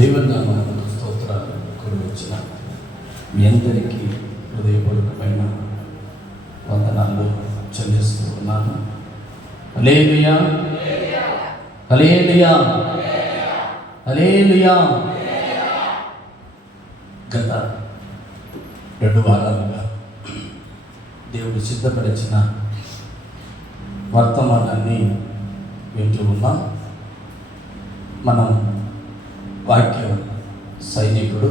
దేవుని నామమునకు స్తోత్రాలు కూడి వచ్చిన మీ అందరికీ హృదయపూర్వకమైన వందనాలు చెల్లిస్తూ ఉన్నాను. హల్లెలూయా, హల్లెలూయా, హల్లెలూయా. గత 2 వారాలుగా దేవుడు సిద్ధపరిచిన వర్తమానాన్ని వింటూ ఉన్నాం. మనం వాక్యం సైనికుడు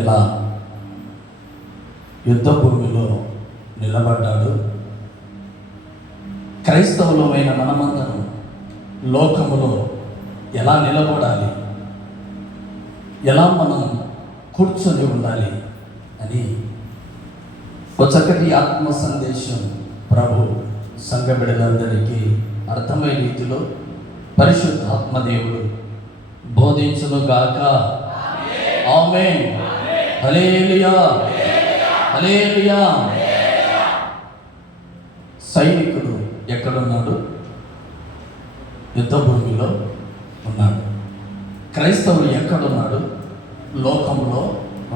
ఎలా యుద్ధ భూమిలో నిలబడ్డాడు, క్రైస్తవులమైన మనమందరం లోకములో ఎలా నిలబడాలి, ఎలా మనం కూర్చొని ఉండాలి అని ఒక చక్కటి ఆత్మ సందేశం ప్రభు సంఘ బిడ్డలందరికీ అర్థమయ్యే రీతిలో పరిశుద్ధ ఆత్మదేవుడు బోధించునుగాక. ఆమేన్. హల్లెలూయా, హల్లెలూయా. సైనికుడు ఎక్కడున్నాడు? యుద్ధ భూమిలో ఉన్నాడు. క్రైస్తవుడు ఎక్కడున్నాడు? లోకంలో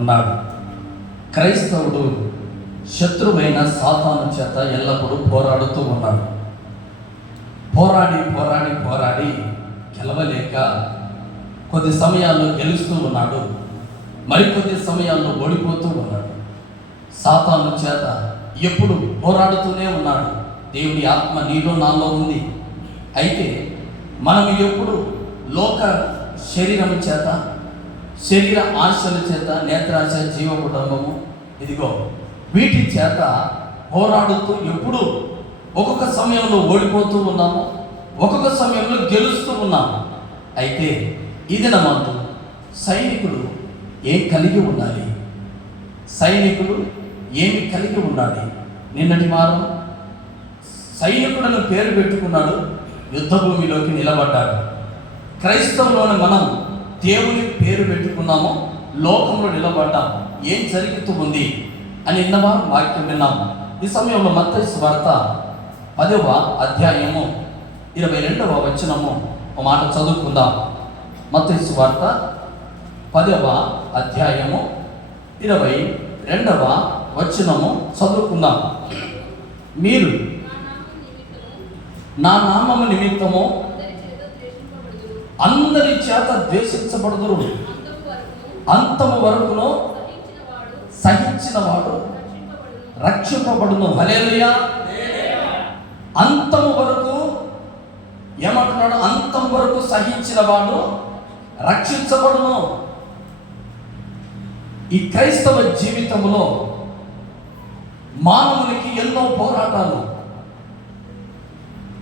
ఉన్నాడు. క్రైస్తవుడు శత్రువైన సాతాను చేత ఎల్లప్పుడూ పోరాడుతూ ఉన్నాడు. పోరాడి గెలవలేక కొద్ది సమయాల్లో గెలుస్తూ ఉన్నాడు, మరికొద్ది సమయాల్లో ఓడిపోతూ ఉన్నాడు. సాతాను చేత ఎప్పుడు పోరాడుతూనే ఉన్నాడు. దేవుడి ఆత్మ నీలో నాలో ఉంది. అయితే మనం ఎప్పుడు లోక శరీరం చేత, శరీర ఆశల చేత, నేత్రాశ, జీవ కుటుంబము, ఇదిగో వీటి చేత పోరాడుతూ ఎప్పుడు ఒక్కొక్క సమయంలో ఓడిపోతూ ఉన్నాము, ఒక్కొక్క సమయంలో గెలుస్తూ ఉన్నాము. అయితే ఇది నమ్మందు సైనికుడు ఏం కలిగి ఉండాలి? సైనికుడు ఏమి కలిగి ఉండాలి? నిన్నటి వారం సైనికుడను పేరు పెట్టుకున్నాడు, యుద్ధ భూమిలోకి నిలబడ్డాడు. క్రైస్తవులోని మనం దేవుని పేరు పెట్టుకున్నాము, లోకంలో నిలబడ్డాము. ఏం జరుగుతూ ఉంది అని నిన్నవారం వాక్యం విన్నాము. ఈ సమయంలో మత్తయి సువార్త 10వ అధ్యాయము 22వ వచనము ఒక మాట చదువుకుందాం. మత్తయి సువార్త 10వ అధ్యాయము 22వ వచనము చదువుకుందాం. మీరు నా నామము నిమిత్తము అందరి చేత ద్వేషించబడుదురు, అంతము వరకును సహించిన వాడు రక్షింపబడును. హల్లెలూయా. అంతము వరకు ఏమంటున్నాడు? అంతం వరకు సహించిన వాడు రక్షించబడును. ఈ క్రైస్తవ జీవితంలో మానవునికి ఎన్నో పోరాటాలు.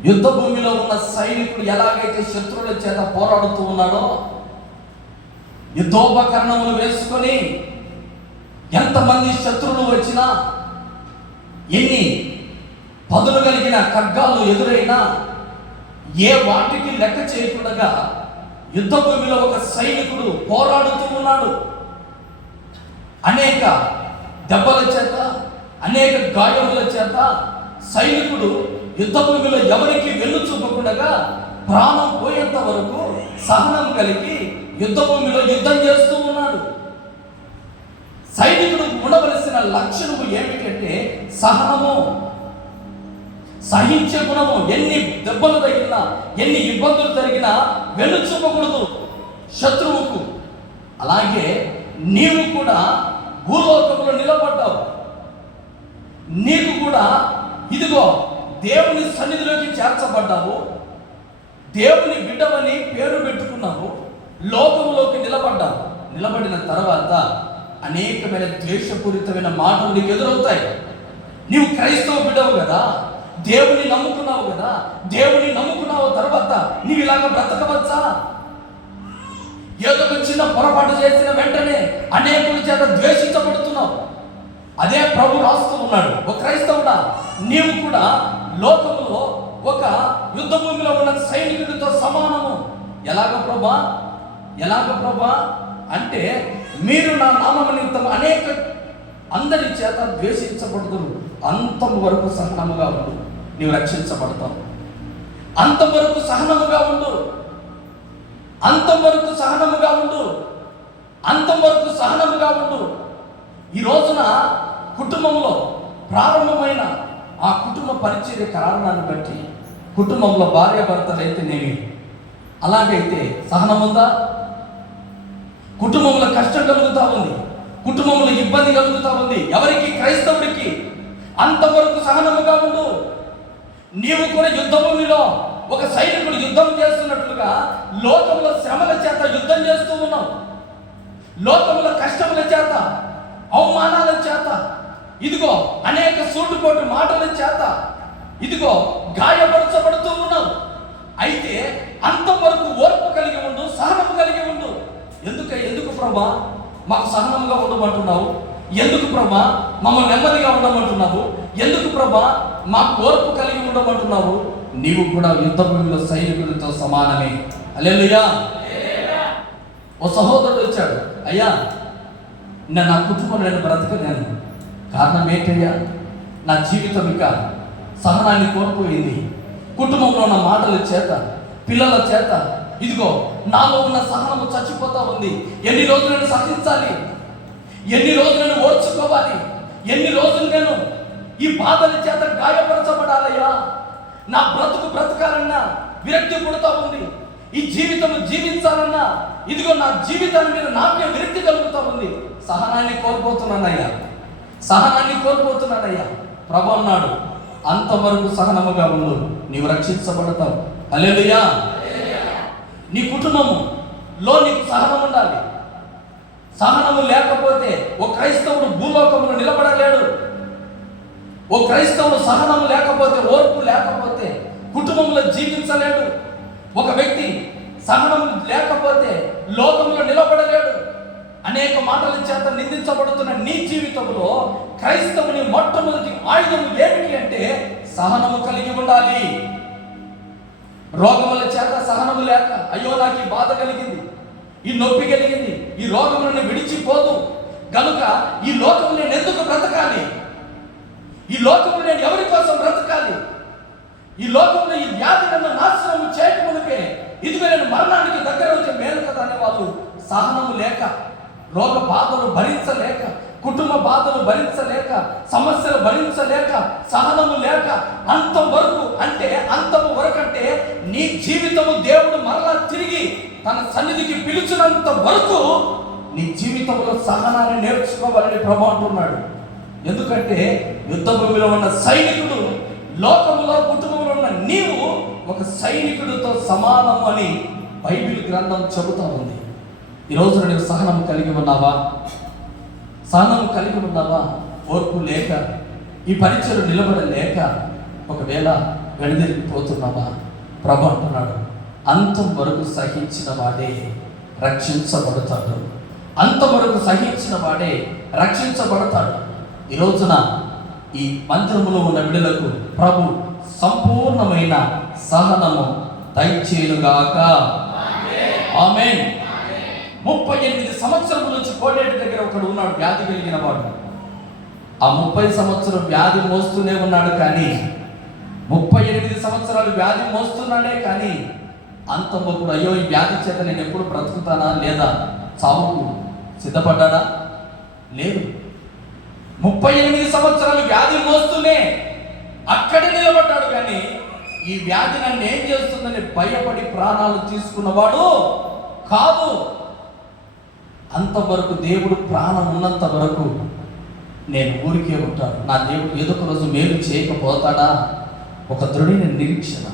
యుద్ధ భూమిలో ఉన్న సైనికుడు ఎలాగైతే శత్రువుల చేత పోరాడుతూ ఉన్నాడో, యుద్ధోపకరణములు వేసుకొని ఎంతమంది శత్రువులు వచ్చినా, ఎన్ని పదులు కలిగిన ఖడ్గాలు ఎదురైనా ఏ వాటికి లెక్క చేయకుండా యుద్ధ భూమిలో ఒక సైనికుడు పోరాడుతూ ఉన్నాడు. అనేక దెబ్బల చేత, అనేక గాయముల చేత సైనికుడు యుద్ధ భూమిలో ఎవరికి వెన్ను చూపకుండా ప్రాణం పోయేంత వరకు సహనం కలిగి యుద్ధ భూమిలో యుద్ధం చేస్తూ ఉన్నాడు. సైనికుడు ఉండవలసిన లక్షణము ఏమిటంటే సహనము, సహించే గుణము. ఎన్ని దెబ్బలు తగిలినా, ఎన్ని ఇబ్బందులు జరిగినా వెన్ను చూపకూడదు శత్రువుకు. అలాగే నీవు కూడా భూలోకంలో నిలబడ్డావు. నీకు కూడా ఇదిగో దేవుని సన్నిధిలోకి చేర్చబడ్డావు, దేవుని బిడ్డవని పేరు పెట్టుకున్నావు, లోకంలోకి నిలబడ్డావు. నిలబడిన తర్వాత అనేకమైన ద్వేషపూరితమైన మాటలు నీకు ఎదురవుతాయి. నీవు క్రైస్తవ బిడ్డవు కదా, దేవుని నమ్ముకున్నావు కదా, దేవుని నమ్ముకున్నావు తర్వాత నీవు ఇలాగ బ్రతకవచ్చా? ఏదో ఒక చిన్న పొరపాటు చేసిన వెంటనే అనేకుల చేత ద్వేషించబడుతున్నావు. అదే ప్రభు రాస్తూ ఉన్నాడు, ఒక క్రైస్తవుడా నీవు కూడా లోకంలో ఒక యుద్ధ భూమిలో ఉన్న సైనికుడితో సమానము. ఎలాగ ప్రభా అంటే మీరు నా నామము నిమిత్తము అనేక అందరి చేత ద్వేషించబడుదురు, అంతము వరకు సహనముగా ఉండు, నీవు రక్షించబడతావు. అంతవరకు సహనముగా ఉండు. అంతం వరకు సహనముగా ఉండు, అంతం వరకు సహనముగా ఉండు. ఈ రోజున కుటుంబంలో ప్రారంభమైన ఆ కుటుంబ పరిచర్య కారణాన్ని బట్టి కుటుంబంలో భార్యాభర్తలైతేనేమి అలాగైతే సహనం ఉందా? కుటుంబంలో కష్టం కలుగుతా ఉంది, కుటుంబంలో ఇబ్బంది కలుగుతా ఉంది. ఎవరికి? క్రైస్తవుడికి. అంతవరకు సహనముగా ఉండు. నీవు కూడా యుద్ధ భూమిలో ఒక సైనికుడు యుద్ధం చేస్తున్నట్లుగా లోకంలో శ్రమల చేత యుద్ధం చేస్తూ ఉన్నావు. లోకంలో కష్టముల చేత, అవమానాల చేత, ఇదిగో అనేక సూటుపోటు మాటల చేత ఇదిగో గాయపరచబడుతూ ఉన్నావు. అయితే అంతవరకు ఓర్పు కలిగి ఉండు, సహనము కలిగి ఉండు. ఎందుకు ప్రభా మాకు సహనంగా ఉండమంటున్నావు? ఎందుకు ప్రభా మమ్మల్ని నెమ్మదిగా ఉండమంటున్నావు? ఎందుకు ప్రభా మాకు ఓర్పు కలిగి ఉండమంటున్నావు? నీవు కూడా యుద్ధ భూమిలో సైనికుడితో సమానమే. హల్లెలూయా. ఓ సహోదరుడు వచ్చాడు, అయ్యా నా కుటుంబం నేను బ్రతకలేను. కారణం ఏంటయ్యా? నా జీవితం ఇక సహనాన్ని కోల్పోయింది. కుటుంబంలో ఉన్న మాటల చేత, పిల్లల చేత ఇదిగో నాలో ఉన్న సహనము చచ్చిపోతా ఉంది. ఎన్ని రోజులు నేను సహించాలి? ఎన్ని రోజులు నేను ఓర్చుకోవాలి? ఎన్ని రోజులు నేను ఈ బాధల చేత గాయపరచబడాలయ్యా? నా బ్రతకాలన్నా విరక్తి పుడతా ఉంది. ఈ జీవితం జీవించాలన్నా ఇదిగో నా జీవితాన్ని మీద నాకే విరక్తి కలుగుతా ఉంది. సహనాన్ని కోల్పోతున్నానయ్యా, సహనాన్ని కోల్పోతున్నానయ్యా. ప్రభు అన్నాడు, అంతవరకు సహనముగా ఉండు, నీవు రక్షించబడతావు. హల్లెలూయా. నీ కుటుంబములో నీకు సహనం ఉండాలి. సహనము లేకపోతే ఓ క్రైస్తవుడు భూలోకంలో నిలబడలేడు. ఓ క్రైస్తవుడు సహనము లేకపోతే, ఓర్పు లేకపోతే కుటుంబంలో జీవించలేడు. ఒక వ్యక్తి సహనం లేకపోతే లోకంలో నిలబడలేడు. అనేక మాటల చేత నిందించబడుతున్న నీ జీవితంలో క్రైస్తవుని మొట్టమొదటి ఆయుధం ఏమిటి అంటే సహనము కలిగి ఉండాలి. రోగముల చేత సహనము లేక, అయ్యో నాకు ఈ బాధ కలిగింది, ఈ నొప్పి కలిగింది, ఈ రోగములను విడిచిపోదు గనుక ఈ లోకము నేను ఎందుకు బ్రతకాలి? ఈ లోకము నేను ఎవరి కోసం బ్రతకాలి? ఈ లోకంలో ఈ వ్యాధి నన్ను నాశనము చేయకమునిపే ఇదిగో నేను మరణానికి దగ్గర వచ్చే మేలు కదా అనేవాళ్ళు సహనము లేక, రోగ బాధలు భరించలేక, కుటుంబ బాధలు భరించలేక, సమస్యలు భరించలేక, సహనము లేక అంతవరకు అంటే నీ జీవితము దేవుడు మరలా తిరిగి తన సన్నిధికి పిలుచున్నంత వరకు నీ జీవితంలో సహనాన్ని నేర్చుకోవాలని ప్రభు అంటున్నాడు. ఎందుకంటే యుద్ధ భూమిలో ఉన్న సైనికుడు, లోకంలో కుటుంబంలో ఉన్న నీవు ఒక సైనికుడితో సమానము అని బైబిల్ గ్రంథం చెబుతా ఉంది. ఈరోజు నువ్వు సహనం కలిగి ఉన్నావా? సహనం కలిగి ఉన్నావా? ఓర్పు లేక, ఈ పరీక్షలు నిలబడలేక ఒకవేళ వెనుదిరిగిపోతున్నావా? ప్రభు అంటున్నాడు, అంతం వరకు సహించిన వాడే రక్షించబడతాడు. అంతవరకు సహించిన వాడే రక్షించబడతాడు. ఈ రోజున ఈ మందిరములో ఉన్న బిడ్డలకు ప్రభు సంపూర్ణమైన సహనము దయచేయుగాక. ఆమేన్. 38 సంవత్సరముల నుంచి కోడేటి దగ్గర ఒకడు ఉన్నాడు, వ్యాధి కలిగిన వాడు. ఆ 30 సంవత్సరం వ్యాధి మోస్తూనే ఉన్నాడు. కానీ 38 సంవత్సరాలు వ్యాధి మోస్తున్నాడే కానీ అంతమ్మకుడు అయ్యో ఈ వ్యాధి చేత నేను ఎప్పుడు బ్రతుకుతానా లేదా చావుకు సిద్ధపడ్డాడా? లేదు. 38 సంవత్సరాలు వ్యాధి మోస్తూనే అక్కడే నిలబడ్డాడు. కానీ ఈ వ్యాధి నన్ను ఏం చేస్తుందని భయపడి ప్రాణాలు తీసుకున్నవాడు కాదు. అంతవరకు దేవుడు ప్రాణం ఉన్నంత వరకు నేను ఊరికే ఉంటాను. నా దేవుడు ఏదో ఒక రోజు మేలు చేయకపోతాడా? ఒక దృఢమైన నిరీక్షణ.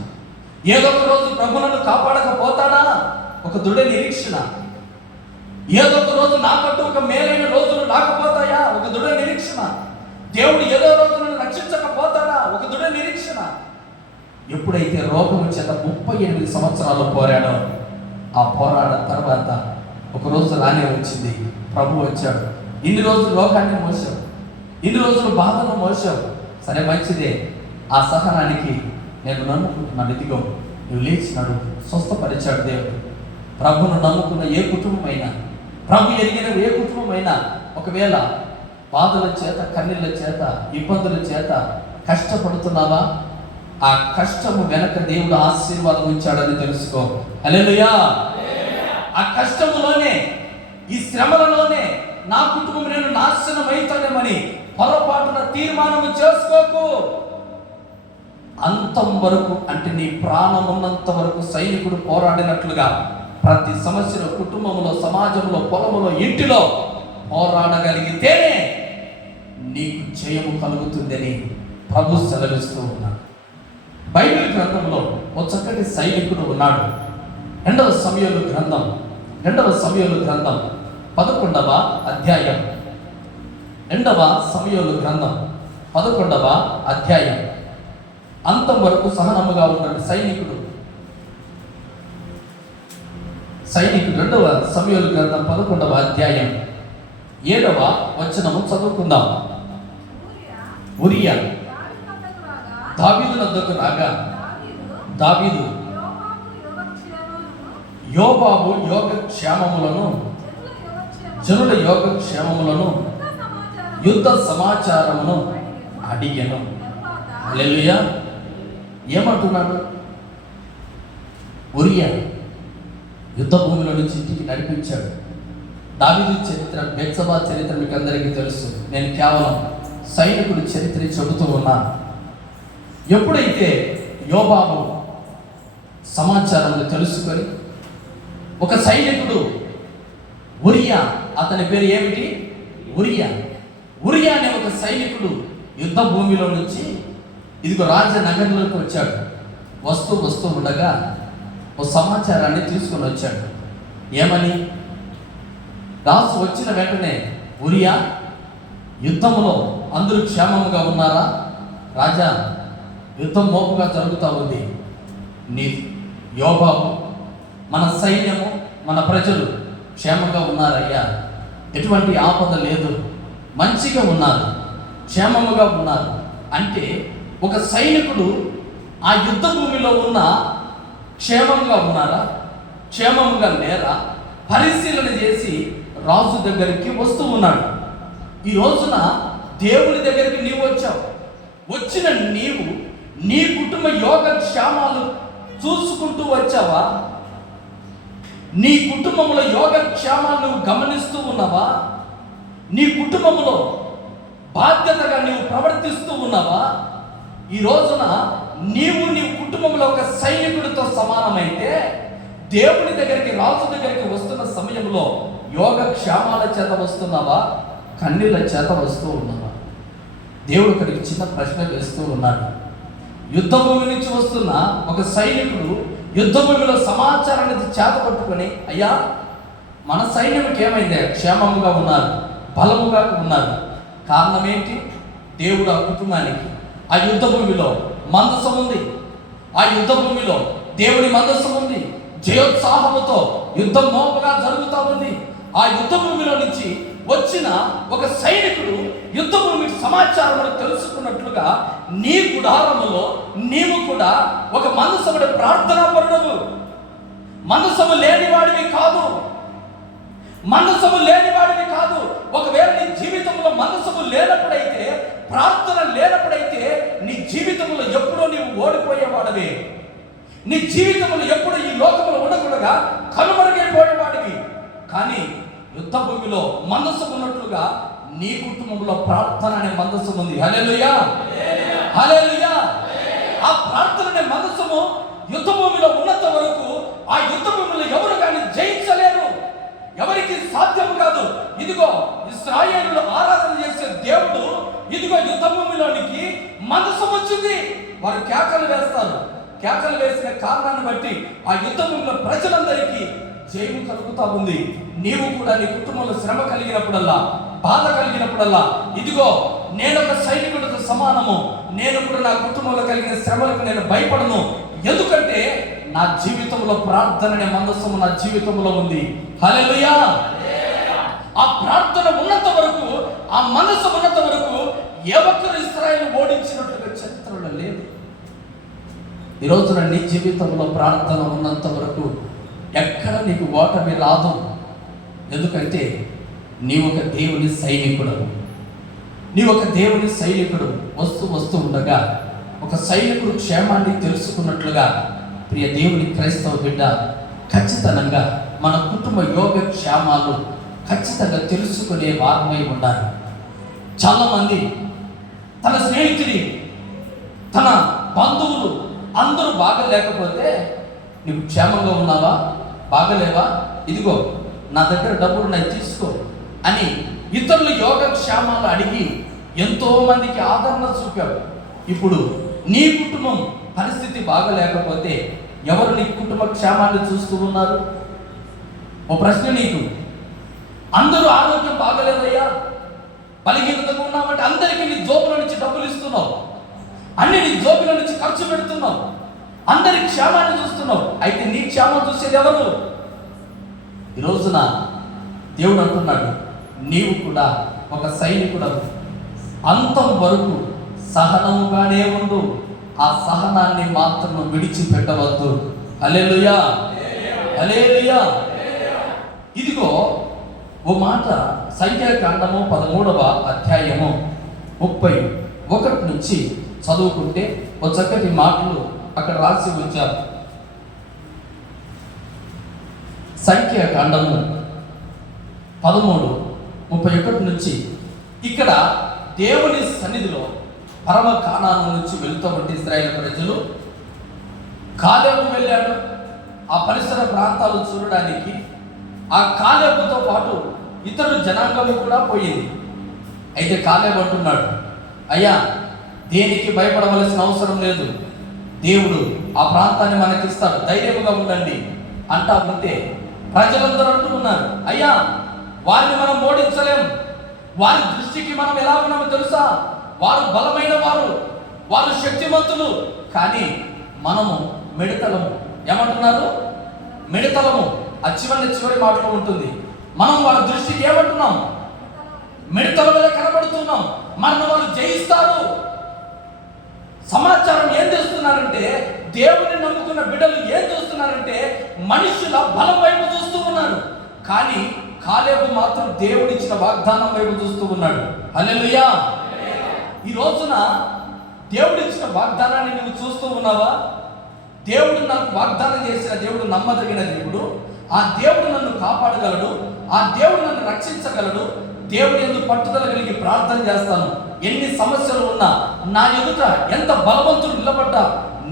ఏదో ఒక రోజు ప్రభువును కాపాడకపోతాడా? ఒక దృఢ నిరీక్షణ. ఏదో ఒక రోజు నాకంటూ ఒక మేలైన రోజులు రాకపోతాయా? ఒక దృఢ నిరీక్షణ. దేవుడు ఏదో రోజు నన్ను రక్షించకపోతాడా? ఒక దృఢ నిరీక్షణ. ఎప్పుడైతే రోగం చేత 38 సంవత్సరాలు పోరాడో, ఆ పోరాడ తర్వాత ఒక రోజు రానే వచ్చింది. ప్రభు వచ్చాడు. ఇన్ని రోజులు లోకాన్ని మోసావు, ఇన్ని రోజులు బాధను మోసావు, సరే మంచిదే. ఆ సహనానికి నేను నమ్ముకుంటున్నాను. ఇదిగో నువ్వు లేచినాడు, స్వస్థపరిచాడు దేవుడు. ప్రభును నమ్ముకున్న ఏ కుటుంబమైనా, ప్రభు ఎరిగిన ఏ కుటుంబమైనా ఒకవేళ బాధల చేత, కన్నీళ్ళ చేత, ఇబ్బందుల చేత కష్టపడుతున్నావా? ఆ కష్టము వెనక దేవుడు ఆశీర్వాదం ఉంచాడని తెలుసుకో. హల్లెలూయా. ఆ కష్టములోనే, ఈ శ్రమలలోనే నా కుటుంబం నేను నాశనం అవుతానేమని పొరపాటున తీర్మానం చేసుకోకు. అంతం వరకు, అంటే నీ ప్రాణం ఉన్నంత వరకు సైనికుడు పోరాడినట్లుగా ప్రతి సమస్యలో, కుటుంబంలో, సమాజంలో, పొలంలో, ఇంటిలో పోరాడగలిగితేనే నీకు జయము కలుగుతుందని ప్రభు సెలవిస్తూ ఉన్నాడు. బైబిల్ గ్రంథంలో ఒక చక్కటి సైనికుడు ఉన్నాడు. రెండవ సమూయేలు గ్రంథం 11వ అధ్యాయం. 2వ సమూయేలు గ్రంథం 11వ అధ్యాయం. అంతం వరకు సహనముగా ఉన్నాడు సైనికుడు. 2వ సమూయేలు గ్రంథం 11వ అధ్యాయం 7వ వచనము చదువుకుందాం. ఉరియా దావీదు వద్దకు రాగా దావీదు యోబాబు యోగక్షేమములను, జనుల యోగక్షేమములను, యుద్ధ సమాచారమును అడిగెను. హల్లెలూయా. ఏమంటున్నాడు? ఉరియా యుద్ధ భూమిలో నుంచి ఇంటికి నడిపించాడు. దావీదు చరిత్ర, బెత్షెబా చరిత్ర మీకు అందరికీ తెలుసు. నేను కేవలం సైనికుడి చరిత్ర చెబుతూ ఉన్నాను. ఎప్పుడైతే యోబాబు సమాచారం తెలుసుకొని ఒక సైనికుడు ఉరియా, అతని పేరు ఏమిటి? ఉరియా అనే ఒక సైనికుడు యుద్ధ భూమిలో నుంచి ఇదిగో రాజనగర్లోకి వచ్చాడు. వస్తూ ఉండగా ఒక సమాచారాన్ని తీసుకొని వచ్చాడు. ఏమని? రాజు వచ్చిన వెంటనే, ఉరియా, యుద్ధంలో అందరూ క్షేమంగా ఉన్నారా? రాజా, యుద్ధం మోపుగా జరుగుతూ ఉంది. నీ యోబాబు, మన సైన్యము, మన ప్రజలు క్షేమంగా ఉన్నారయ్యా, ఎటువంటి ఆపద లేదు, మంచిగా ఉన్నారు, క్షేమముగా ఉన్నారు అంటే ఒక సైనికుడు ఆ యుద్ధ భూమిలో ఉన్న క్షేమంగా ఉన్నారా, క్షేమంగా లేరా పరిశీలన చేసి రాజు దగ్గరికి వస్తూ ఉన్నాడు. ఈ రోజున దేవుని దగ్గరికి నీవు వచ్చావు. వచ్చిన నీవు నీ కుటుంబ యోగక్షేమాలు చూసుకుంటూ వచ్చావా? నీ కుటుంబంలో యోగక్షేమాలు నువ్వు గమనిస్తూ ఉన్నావా? నీ కుటుంబంలో బాధ్యతగా నీవు ప్రవర్తిస్తూ ఉన్నావా? ఈ రోజున నీ కుటుంబంలో ఒక సైనికుడితో సమానమైతే దేవుని దగ్గరికి, రాజు దగ్గరికి వస్తున్న సమయంలో యోగక్షేమాల చేత వస్తున్నావా, కన్నీళ్ళ చేత వస్తూ ఉన్నావా? దేవుడు ఇక్కడికి చిన్న ప్రశ్న వేస్తూ ఉన్నాడు. యుద్ధ భూమి నుంచి వస్తున్న ఒక సైనికుడు యుద్ధ భూమిలో సమాచారాన్ని చేత పట్టుకొని, అయ్యా, మన సైన్యంకి ఏమైంది? క్షేమముగా ఉన్నారు, బలముగా ఉన్నారు. కారణం ఏంటి? దేవుడు ఆ కుటుంబానికి ఆ యుద్ధ భూమిలో మందసం ఉంది. ఆ యుద్ధ భూమిలో దేవుని మందసం ఉంది. జయోత్సాహముతో యుద్ధం మోపగా జరుగుతూ ఉంది. ఆ యుద్ధ భూమిలో నుంచి వచ్చిన ఒక సైనికుడు యుద్ధ భూమికి సమాచారం తెలుసుకున్నట్లుగా నీ గుడారములో నీవు కూడా ఒక మనసుముడి ప్రార్థనా పరుడవు. మనసము లేనివాడివి కాదు. మనసము లేనివాడివి కాదు. ఒకవేళ నీ జీవితంలో మనసము లేనప్పుడైతే, ప్రార్థన లేనప్పుడైతే నీ జీవితంలో ఎప్పుడో నీవు ఓడిపోయేవాడివి. నీ జీవితంలో ఎప్పుడు ఈ లోకంలో ఉండకుండా కనుమరుగైపోయేవాడివి. కానీ యుద్ధ భూమిలో మందసం ఉన్నట్లుగా నీ కుటుంబంలో ప్రార్థన అనే మందసం ఉంది. హల్లెలూయా, హల్లెలూయా. ఆ ప్రార్థన అనే మందసము యుద్ధ భూమిలో ఉన్నంత వరకు ఆ యుద్ధ భూమిలో ఎవరు కానీ జయించలేరు, ఎవరికి సాధ్యం కాదు. ఇదిగో ఇశ్రాయేలులు ఆరాధన చేసే దేవుడు ఇదిగో యుద్ధ భూమిలోనికి మందసం వచ్చింది. వారు కేకలు వేస్తారు. కేకలు వేసిన కారణాన్ని బట్టి ఆ యుద్ధ భూమిలో ప్రజలందరికీ జయము కలుగుతా ఉంది. నీవు కూడా నీ కుటుంబంలో శ్రమ కలిగినప్పుడల్లా, బాధ కలిగినప్పుడల్లా, ఇదిగో నేను ఒక సైనికుడితో సమానము, నేను కూడా నా కుటుంబంలో కలిగిన శ్రమలకు నేను భయపడను. ఎందుకంటే నా జీవితంలో ప్రార్థన అనే మందసము నా జీవితంలో ఉంది. హల్లెలూయా. ఆ ప్రార్థన ఉన్నంత వరకు, ఆ మనసు ఉన్నంత వరకు ఏ ఒక్కరు ఇశ్రాయేలు ఓడించినట్లుగా చరిత్రలో లేదు. ఈ రోజున నీ జీవితంలో ప్రార్థన ఉన్నంత వరకు ఎక్కడ నీకు ఓటమి రాదు. ఎందుకంటే నీవు ఒక దేవుని సైనికుడు. నీవు ఒక దేవుని సైనికుడు. వస్తూ ఉండగా ఒక సైనికుడు క్షేమాన్ని తెలుసుకున్నట్లుగా ప్రియ దేవుని క్రైస్తవ బిడ్డ ఖచ్చితంగా మన కుటుంబ యోగక్షేమాలు ఖచ్చితంగా తెలుసుకునే వారమై ఉండాలి. చాలామంది తన స్నేహితుడి, తన బంధువులు అందరూ బాగలేకపోతే, నువ్వు క్షేమంగా ఉన్నావా, బాగలేవా, ఇదిగో నా దగ్గర డబ్బులు ఉన్నాయి తీసుకో అని ఇతరుల యోగక్షేమాలు అడిగి ఎంతో మందికి ఆదరణ చూపావు. ఇప్పుడు నీ కుటుంబం పరిస్థితి బాగలేకపోతే ఎవరు నీ కుటుంబ క్షేమాన్ని చూస్తూ ఉన్నారు? ఓ ప్రశ్న నీకు. అందరూ ఆరోగ్యం బాగలేదయ్యా, బలహీనతగా ఉన్నామంటే అందరికీ నీ జోబుల నుంచి డబ్బులు ఇస్తున్నావు, అన్ని నీ జోబుల నుంచి ఖర్చు పెడుతున్నావు, అందరి క్షేమాన్ని చూస్తున్నావు. అయితే నీ క్షేమం చూసేది ఎవరు? ఈ రోజున దేవుడు అంటున్నాడు, నీవు కూడా ఒక సైనికుడవు, అంతం వరకు సహనముగానే ఉండు, ఆ సహనాన్ని మాత్రం విడిచిపెట్టవద్దు. హల్లెలూయా, హల్లెలూయా. ఇదిగో ఓ మాట సంఖ్యాకాండము 13వ అధ్యాయము 31 నుంచి చదువుకుంటే ఓ చక్కటి మాటలు అక్కడ రాసి ఉంచారు. సంఖ్యాకాండము 13:31 నుంచి ఇక్కడ దేవుని సన్నిధిలో పరమ కానాను నుంచి వెళుతూ ఉంటే ఇశ్రాయేలు ప్రజలు, కాలేబు వెళ్ళాడు ఆ పరిసర ప్రాంతాలు చూడడానికి. ఆ కాలేబుతో పాటు ఇతరు జనాంగము కూడా పోయింది. అయితే కాలేబు అంటున్నాడు, అయ్యా దేనికి భయపడవలసిన అవసరం లేదు, దేవుడు ఆ ప్రాంతాన్ని మనకిస్తాడు, ధైర్యంగా ఉండండి అంటా ఉంటే ప్రజలందరూ అంటూ ఉన్నారు, అయ్యా వారిని మనం ఓడించలేం, వారి దృష్టికి మనం ఎలా ఉన్నామో తెలుసా, వారు బలమైన వారు, వారు శక్తివంతులు, కానీ మనము మిడతలము. ఏమంటున్నారు? మిడతలము. ఆ చివరి మాటలో ఉంటుంది, మనం వాళ్ళ దృష్టికి ఏమంటున్నాం? మిడతల మీద కనబడుతున్నాం, మనం వాళ్ళు జయిస్తారు. సమాచారం ఏం చేస్తున్నారంటే, దేవుని నమ్ముకున్న బిడ్డలు ఏం చూస్తున్నారంటే మనుషుల బలం వైపు చూస్తూ ఉన్నారు, కానీ కాలేబు మాత్రం దేవుడిచ్చిన వాగ్దానం వైపు చూస్తూ ఉన్నాడు. హల్లెలూయా. ఈ రోజున దేవుడిచ్చిన వాగ్దానాన్ని నువ్వు చూస్తూ ఉన్నావా? దేవుడు నాకు వాగ్దానం చేసిన దేవుడు నమ్మదగిన దేవుడు, ఆ దేవుడు నన్ను కాపాడగలడు, ఆ దేవుడు నన్ను రక్షించగలడు. దేవుడు ఎందుకు పట్టుదల కలిగి ప్రార్థన చేస్తాను, ఎన్ని సమస్యలు ఉన్నా నా ఎదుట ఎంత బలవంతులు నిలబడ్డా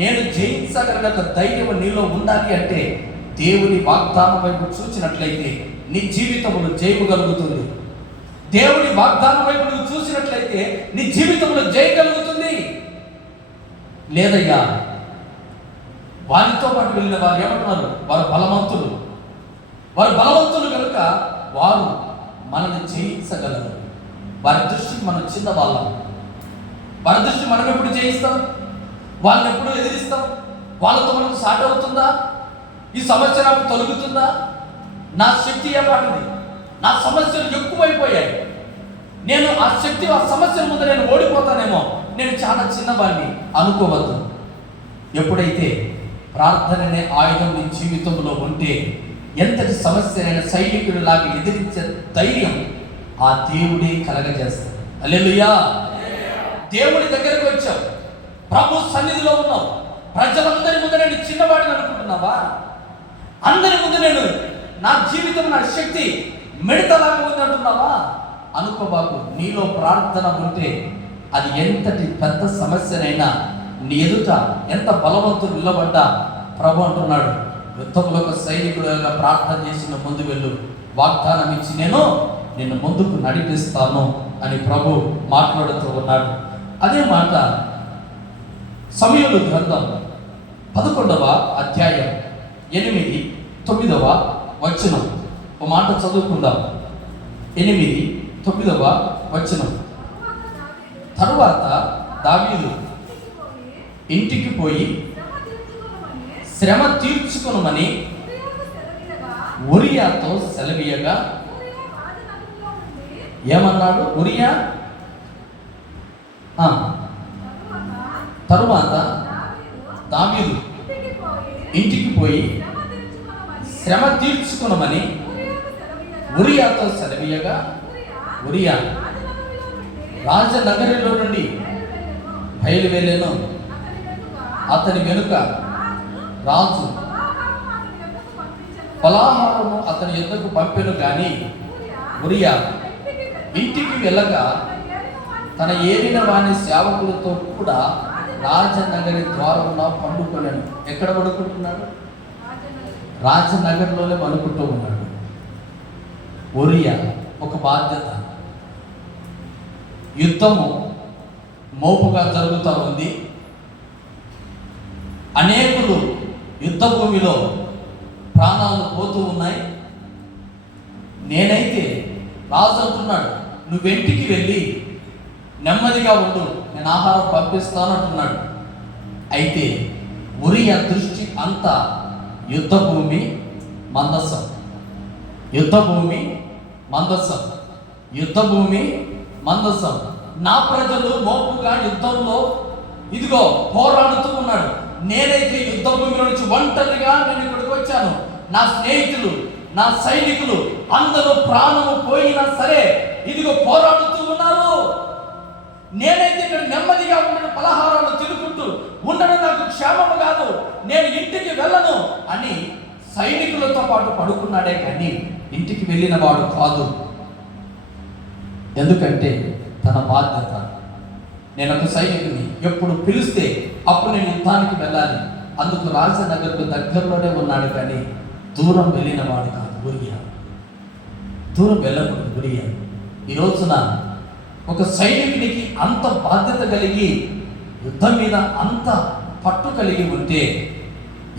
నేను జయించగలిగిన ధైర్యం నీలో ఉండాలి అంటే దేవుని వాగ్దానం వైపు చూసినట్లయితే నీ జీవితంలో జయము కలుగుతుంది. దేవుని వాగ్దానం వైపు నువ్వు చూసినట్లయితే నీ జీవితంలో జయం కలుగుతుంది. లేదయ్యా, వారితో పాటు వెళ్ళిన వారు ఏమంటున్నారు? వారు బలవంతులు, వారు బలవంతులు కనుక వారు మనల్ని జయించగలరు. వారి దృష్టికి మనం చిన్న వాళ్ళం, వారి దృష్టి మనం ఎప్పుడు జయిస్తాం? వాళ్ళని ఎప్పుడు ఎదిరిస్తాం? వాళ్ళతో మనకు సాట్ అవుతుందా? ఈ సమస్య నాకు తొలగుతుందా? నా శక్తి ఏమాటిది? నా సమస్యలు ఎక్కువైపోయాయి, నేను ఆ శక్తి ఆ సమస్యల ముందు నేను ఓడిపోతానేమో, నేను చాలా చిన్నవాడిని అనుకోవద్దు. ఎప్పుడైతే ప్రార్థననే ఆయుధం నీ జీవితంలో ఉంటే ఎంతటి సమస్యనైనా సైనికుడిలాగా ఎదిరించే ధైర్యం ఆ దేవుడే కలగజేస్తాడు. హల్లెలూయా. దేవుడి దగ్గరకు వచ్చావు, ప్రభు సన్నిధిలో ఉన్నావు, ప్రజలందరి ముందు నేను చిన్నవాడిని అనుకుంటున్నావా? అందరి ముందు నేను నా జీవితం నా శక్తి మిడతలాగా ఉంది అంటున్నావా? అనుకోబాకు. నీలో ప్రార్థన ఉంటే అది ఎంతటి పెద్ద సమస్యనైనా నీ ఎదుట ఎంత బలవంతుడు నిలబడ్డా ప్రభు అంటున్నాడు, యుద్ధంలో ఒక సైనికుడుగా ప్రార్థన చేసిన ముందు వెళ్ళు, వాగ్దానం ఇచ్చి నేను నిన్ను ముందుకు నడిపిస్తాను అని ప్రభు మాట్లాడుతూ ఉన్నాడు. అదే మాట సమూయేలు గ్రంథం 11వ అధ్యాయం 8, 9వ వచనం ఒక మాట చదువుకుందాం. 8, 9వ వచనం. తరువాత దావీదు ఇంటికి పోయి శ్రమ తీర్చుకొనుమని ఉరియాతో సెలవీయగా ఏమన్నాడు? ఉరియా తరువాత దావీదు ఇంటికి పోయి శ్రమ తీర్చుకొనుమని ఉరియాతో సెలవీయగా ఉరియా రాజనగరిలో నుండి బయలువెళ్ళెను. అతని వెనుక రాజు ఫలాహారము అతని యొద్దకు పంపెను గాని ఉరియా ఇంటికి వెళ్ళగా తన ఏలిన వాని సేవకులతో కూడా రాజనగరి ద్వారమున పండుకొనెను. ఎక్కడ పడుకుంటున్నాడు? రాజనగర్లోనే పడుకుంటూ ఉన్నాడు. ఒరియా ఒక బాధ్యత. యుద్ధము మోపుగా జరుగుతూ ఉంది. అనేకులు యుద్ధ భూమిలో ప్రాణాలు పోతూ ఉన్నాయి. నేనైతే రాజు అంటున్నాడు, నువ్వెంటికి వెళ్ళి నెమ్మదిగా ఉండు, నేను ఆహారం పంపిస్తాను అంటున్నాడు. అయితే ఉరియా దృష్టి అంతా యుద్ధ భూమి, మందసం, యుద్ధ భూమి, మందసం, యుద్ధ భూమి, మందసం. నా ప్రజలు మోపుగా యుద్ధంలో ఇదిగో పోరాడుతూ ఉన్నాడు. నేనైతే యుద్ధ భూమిలో నుంచి ఒంటరిగా నేను ఇక్కడికి వచ్చాను. నా స్నేహితులు, నా సైనికులు అందరూ ప్రాణము పోయినా సరే ఇదిగో పోరాడుతూ ఉన్నారు. నేనైతే ఇక్కడ నెమ్మదిగా ఉండడం, పలహారాలు తినుకుంటూ ఉండడం నాకు క్షేమము కాదు, నేను ఇంటికి వెళ్ళను అని సైనికులతో పాటు పడుకున్నాడే కానీ ఇంటికి వెళ్ళిన వాడు కాదు. ఎందుకంటే తన బాధ్యత. నేను ఒక సైనికుని, ఎప్పుడు పిలిస్తే అప్పుడు నేను యుద్ధానికి వెళ్ళాలి. అందుకు రాజనగర్కు దగ్గరలోనే ఉన్నాడు కానీ దూరం వెళ్ళిన వాడు కాదు. ఉరియా దూరం వెళ్ళకూడదు. ఉరియా ఈ రోజున ఒక సైనికునికి అంత బాధ్యత కలిగి యుద్ధం మీద అంత పట్టు కలిగి ఉంటే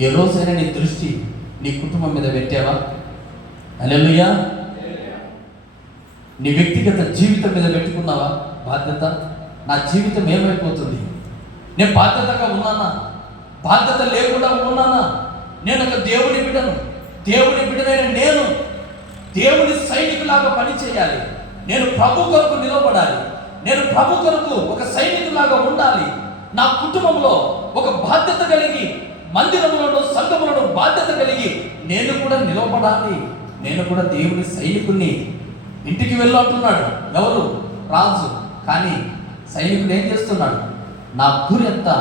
ఏ రోజైనా నీ దృష్టి నీ కుటుంబం మీద పెట్టావా? హల్లెలూయా. నీ వ్యక్తిగత జీవితం మీద పెట్టుకున్నావా బాధ్యత? నా జీవితం ఏమైపోతుంది? నేను బాధ్యతగా ఉన్నానా? బాధ్యత లేకుండా ఉన్నానా? నేను ఒక దేవుని బిడ్డను. దేవుని బిడ్డనైన నేను దేవుని సైనికులాగా పని చేయాలి. నేను ప్రభు కొరకు నిలబడాలి. నేను ప్రభు కొరకు ఒక సైనికులాగా ఉండాలి. నా కుటుంబంలో ఒక బాధ్యత కలిగి, మందిరములను, సంఘములను బాధ్యత కలిగి నేను కూడా నిలబడాలి. నేను కూడా దేవుని సైనికుడిని. ఇంటికి వెళ్ళు అంటున్నాడు ఎవరు? రాజు. కానీ సైనికుడు ఏం చేస్తున్నాడు? నా గురి అంతా,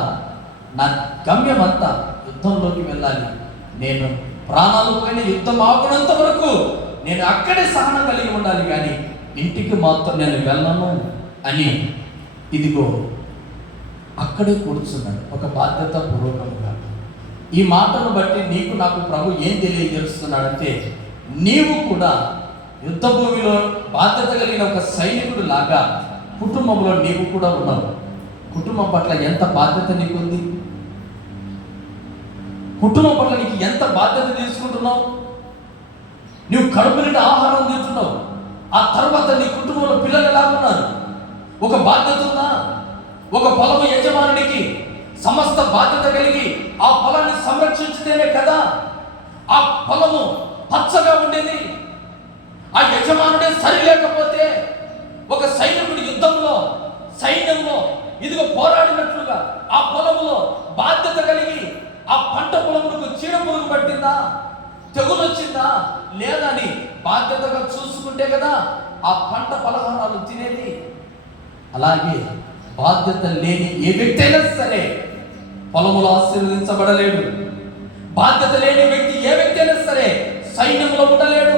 నా గమ్యం అంతా యుద్ధంలోకి వెళ్ళాలి. నేను ప్రాణాలు పోయిన యుద్ధం ఆగునంత వరకు నేను అక్కడే సహనం కలిగి ఉండాలి, కానీ ఇంటికి మాత్రం నేను వెళ్ళను అని ఇదిగో అక్కడే కూర్చున్నాడు ఒక బాధ్యత పూర్వకంగా. ఈ మాటను బట్టి నీకు నాకు ప్రభు ఏం తెలియజేస్తున్నాడంటే, నీవు కూడా యుద్ధ భూమిలో బాధ్యత కలిగిన ఒక సైనికుడు లాగా కుటుంబంలో నీవు కూడా ఉన్నావు. కుటుంబం పట్ల ఎంత బాధ్యత నీకుంది? కుటుంబం పట్ల నీకు ఎంత బాధ్యత తీసుకుంటున్నావు? నువ్వు కడుపు నిండా ఆహారం తింటున్నావు, ఆ తర్వాత నీ కుటుంబంలో పిల్లలు ఎలా ఉన్నారు? ఒక బాధ్యత ఉందా? ఒక పొలము యజమానుడికి సమస్త బాధ్యత కలిగి ఆ పొలాన్ని సంరక్షించితేనే కదా ఆ పొలము పచ్చగా ఉండేది. ఆ యజమానుడే సరి లేకపోతే ఒక సైనికుడి యుద్ధంలో, సైన్యంలో ఇదిగో పోరాడినట్లుగా ఆ పొలంలో బాధ్యత కలిగి ఆ పంట పొలములకు చీడ పురుగు పట్టిందా, తెగులు వచ్చిందా లేదా అని బాధ్యతగా చూసుకుంటే కదా ఆ పంట పలహారాలు తినేది. అలాగే బాధ్యత లేని ఏ వ్యక్తి అయినా సరే పొలములో ఆశీర్వదించబడలేడు. బాధ్యత లేని వ్యక్తి ఏ వ్యక్తి అయినా సరే సైన్యంలో ఉండలేడు.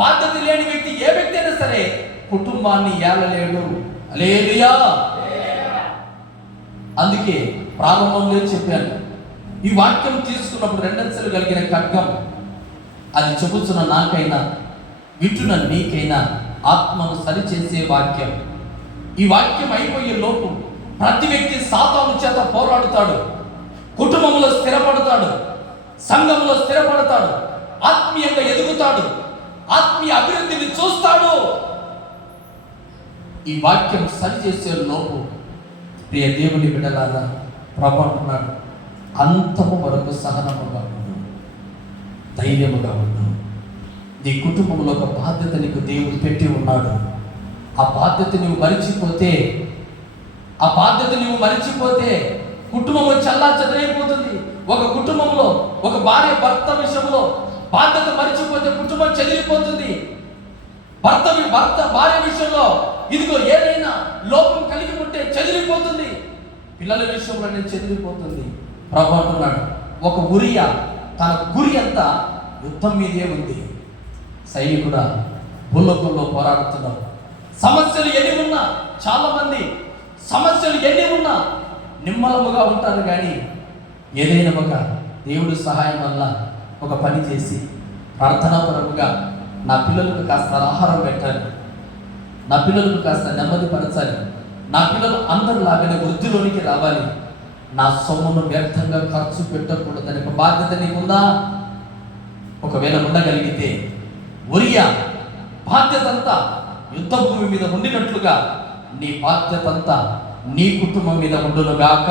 బాధ్యత లేని వ్యక్తి ఏ వ్యక్తి అయినా సరే కుటుంబాన్ని ఏలలేడు. హల్లెలూయా. అందుకే ప్రారంభంలో చెప్పాను, ఈ వాక్యం తీసుకున్నప్పుడు రెండంచెలు కలిగిన ఖడ్గం అది చెబుతున్న నాకైనా వింటున్న నీకైనా ఆత్మను సరిచేసే వాక్యం. ఈ వాక్యం అయిపోయే లోపు ప్రతి వ్యక్తి సాతాను చేత పోరాడుతాడు, కుటుంబంలో స్థిరపడతాడు, సంఘంలో స్థిరపడతాడు, ఆత్మీయంగా ఎదుగుతాడు, ఆత్మీయ అభివృద్ధిని చూస్తాడు. ఈ వాక్యం సరిచేసే లోపు ప్రియ దేవుని బిడ్డలారా ప్రభు అంటున్నాడు, అంతము వరకు సహనముగా ఉండు, ధైర్యముగా ఉండు. నీ కుటుంబంలో ఒక బాధ్యత నీకు దేవుడు పెట్టి ఉన్నాడు. ఆ బాధ్యత నువ్వు మరిచిపోతే కుటుంబం చల్లా చెదరైపోతుంది. ఒక కుటుంబంలో ఒక భార్య భర్త విషయంలో బాధ్యత మరిచిపోతే కుటుంబం చెదిరిపోతుంది. భర్త భార్య విషయంలో ఇదిగో ఏదైనా లోపం కలిగి ఉంటే చెదిరిపోతుంది. పిల్లల విషయంలోనే చెదిరిపోతుంది. ప్రభు అంటున్నాడు, ఒక ఉరియా తన గురి అంతా యుద్ధం మీదే ఉంది. సైనికుడా, భూలోకంలో పోరాడుతున్నావు. సమస్యలు ఎన్ని ఉన్నా, చాలామంది సమస్యలు ఎన్ని ఉన్నా నిమ్మలముగా ఉంటారు. కానీ ఏదైనా ఒక దేవుడి సహాయం వల్ల ఒక పని చేసి ప్రార్థనాపరముగా నా పిల్లలకు కాస్త ఆహారం పెట్టాలి, నా పిల్లలకు కాస్త నెమ్మది పరచాలి, నా పిల్లలు అందరిలాగానే వృద్ధిలోనికి రావాలి, నా సొమ్మును వ్యర్థంగా ఖర్చు పెట్టకూడదని ఒక బాధ్యత నీకుందా? ఒకవేళ ఉండగలిగితే ఒరియా బాధ్యత అంతా యుద్ధ భూమి మీద ఉండినట్లుగా నీ బాధ్యత అంతా నీ కుటుంబం మీద ఉండునుగాక.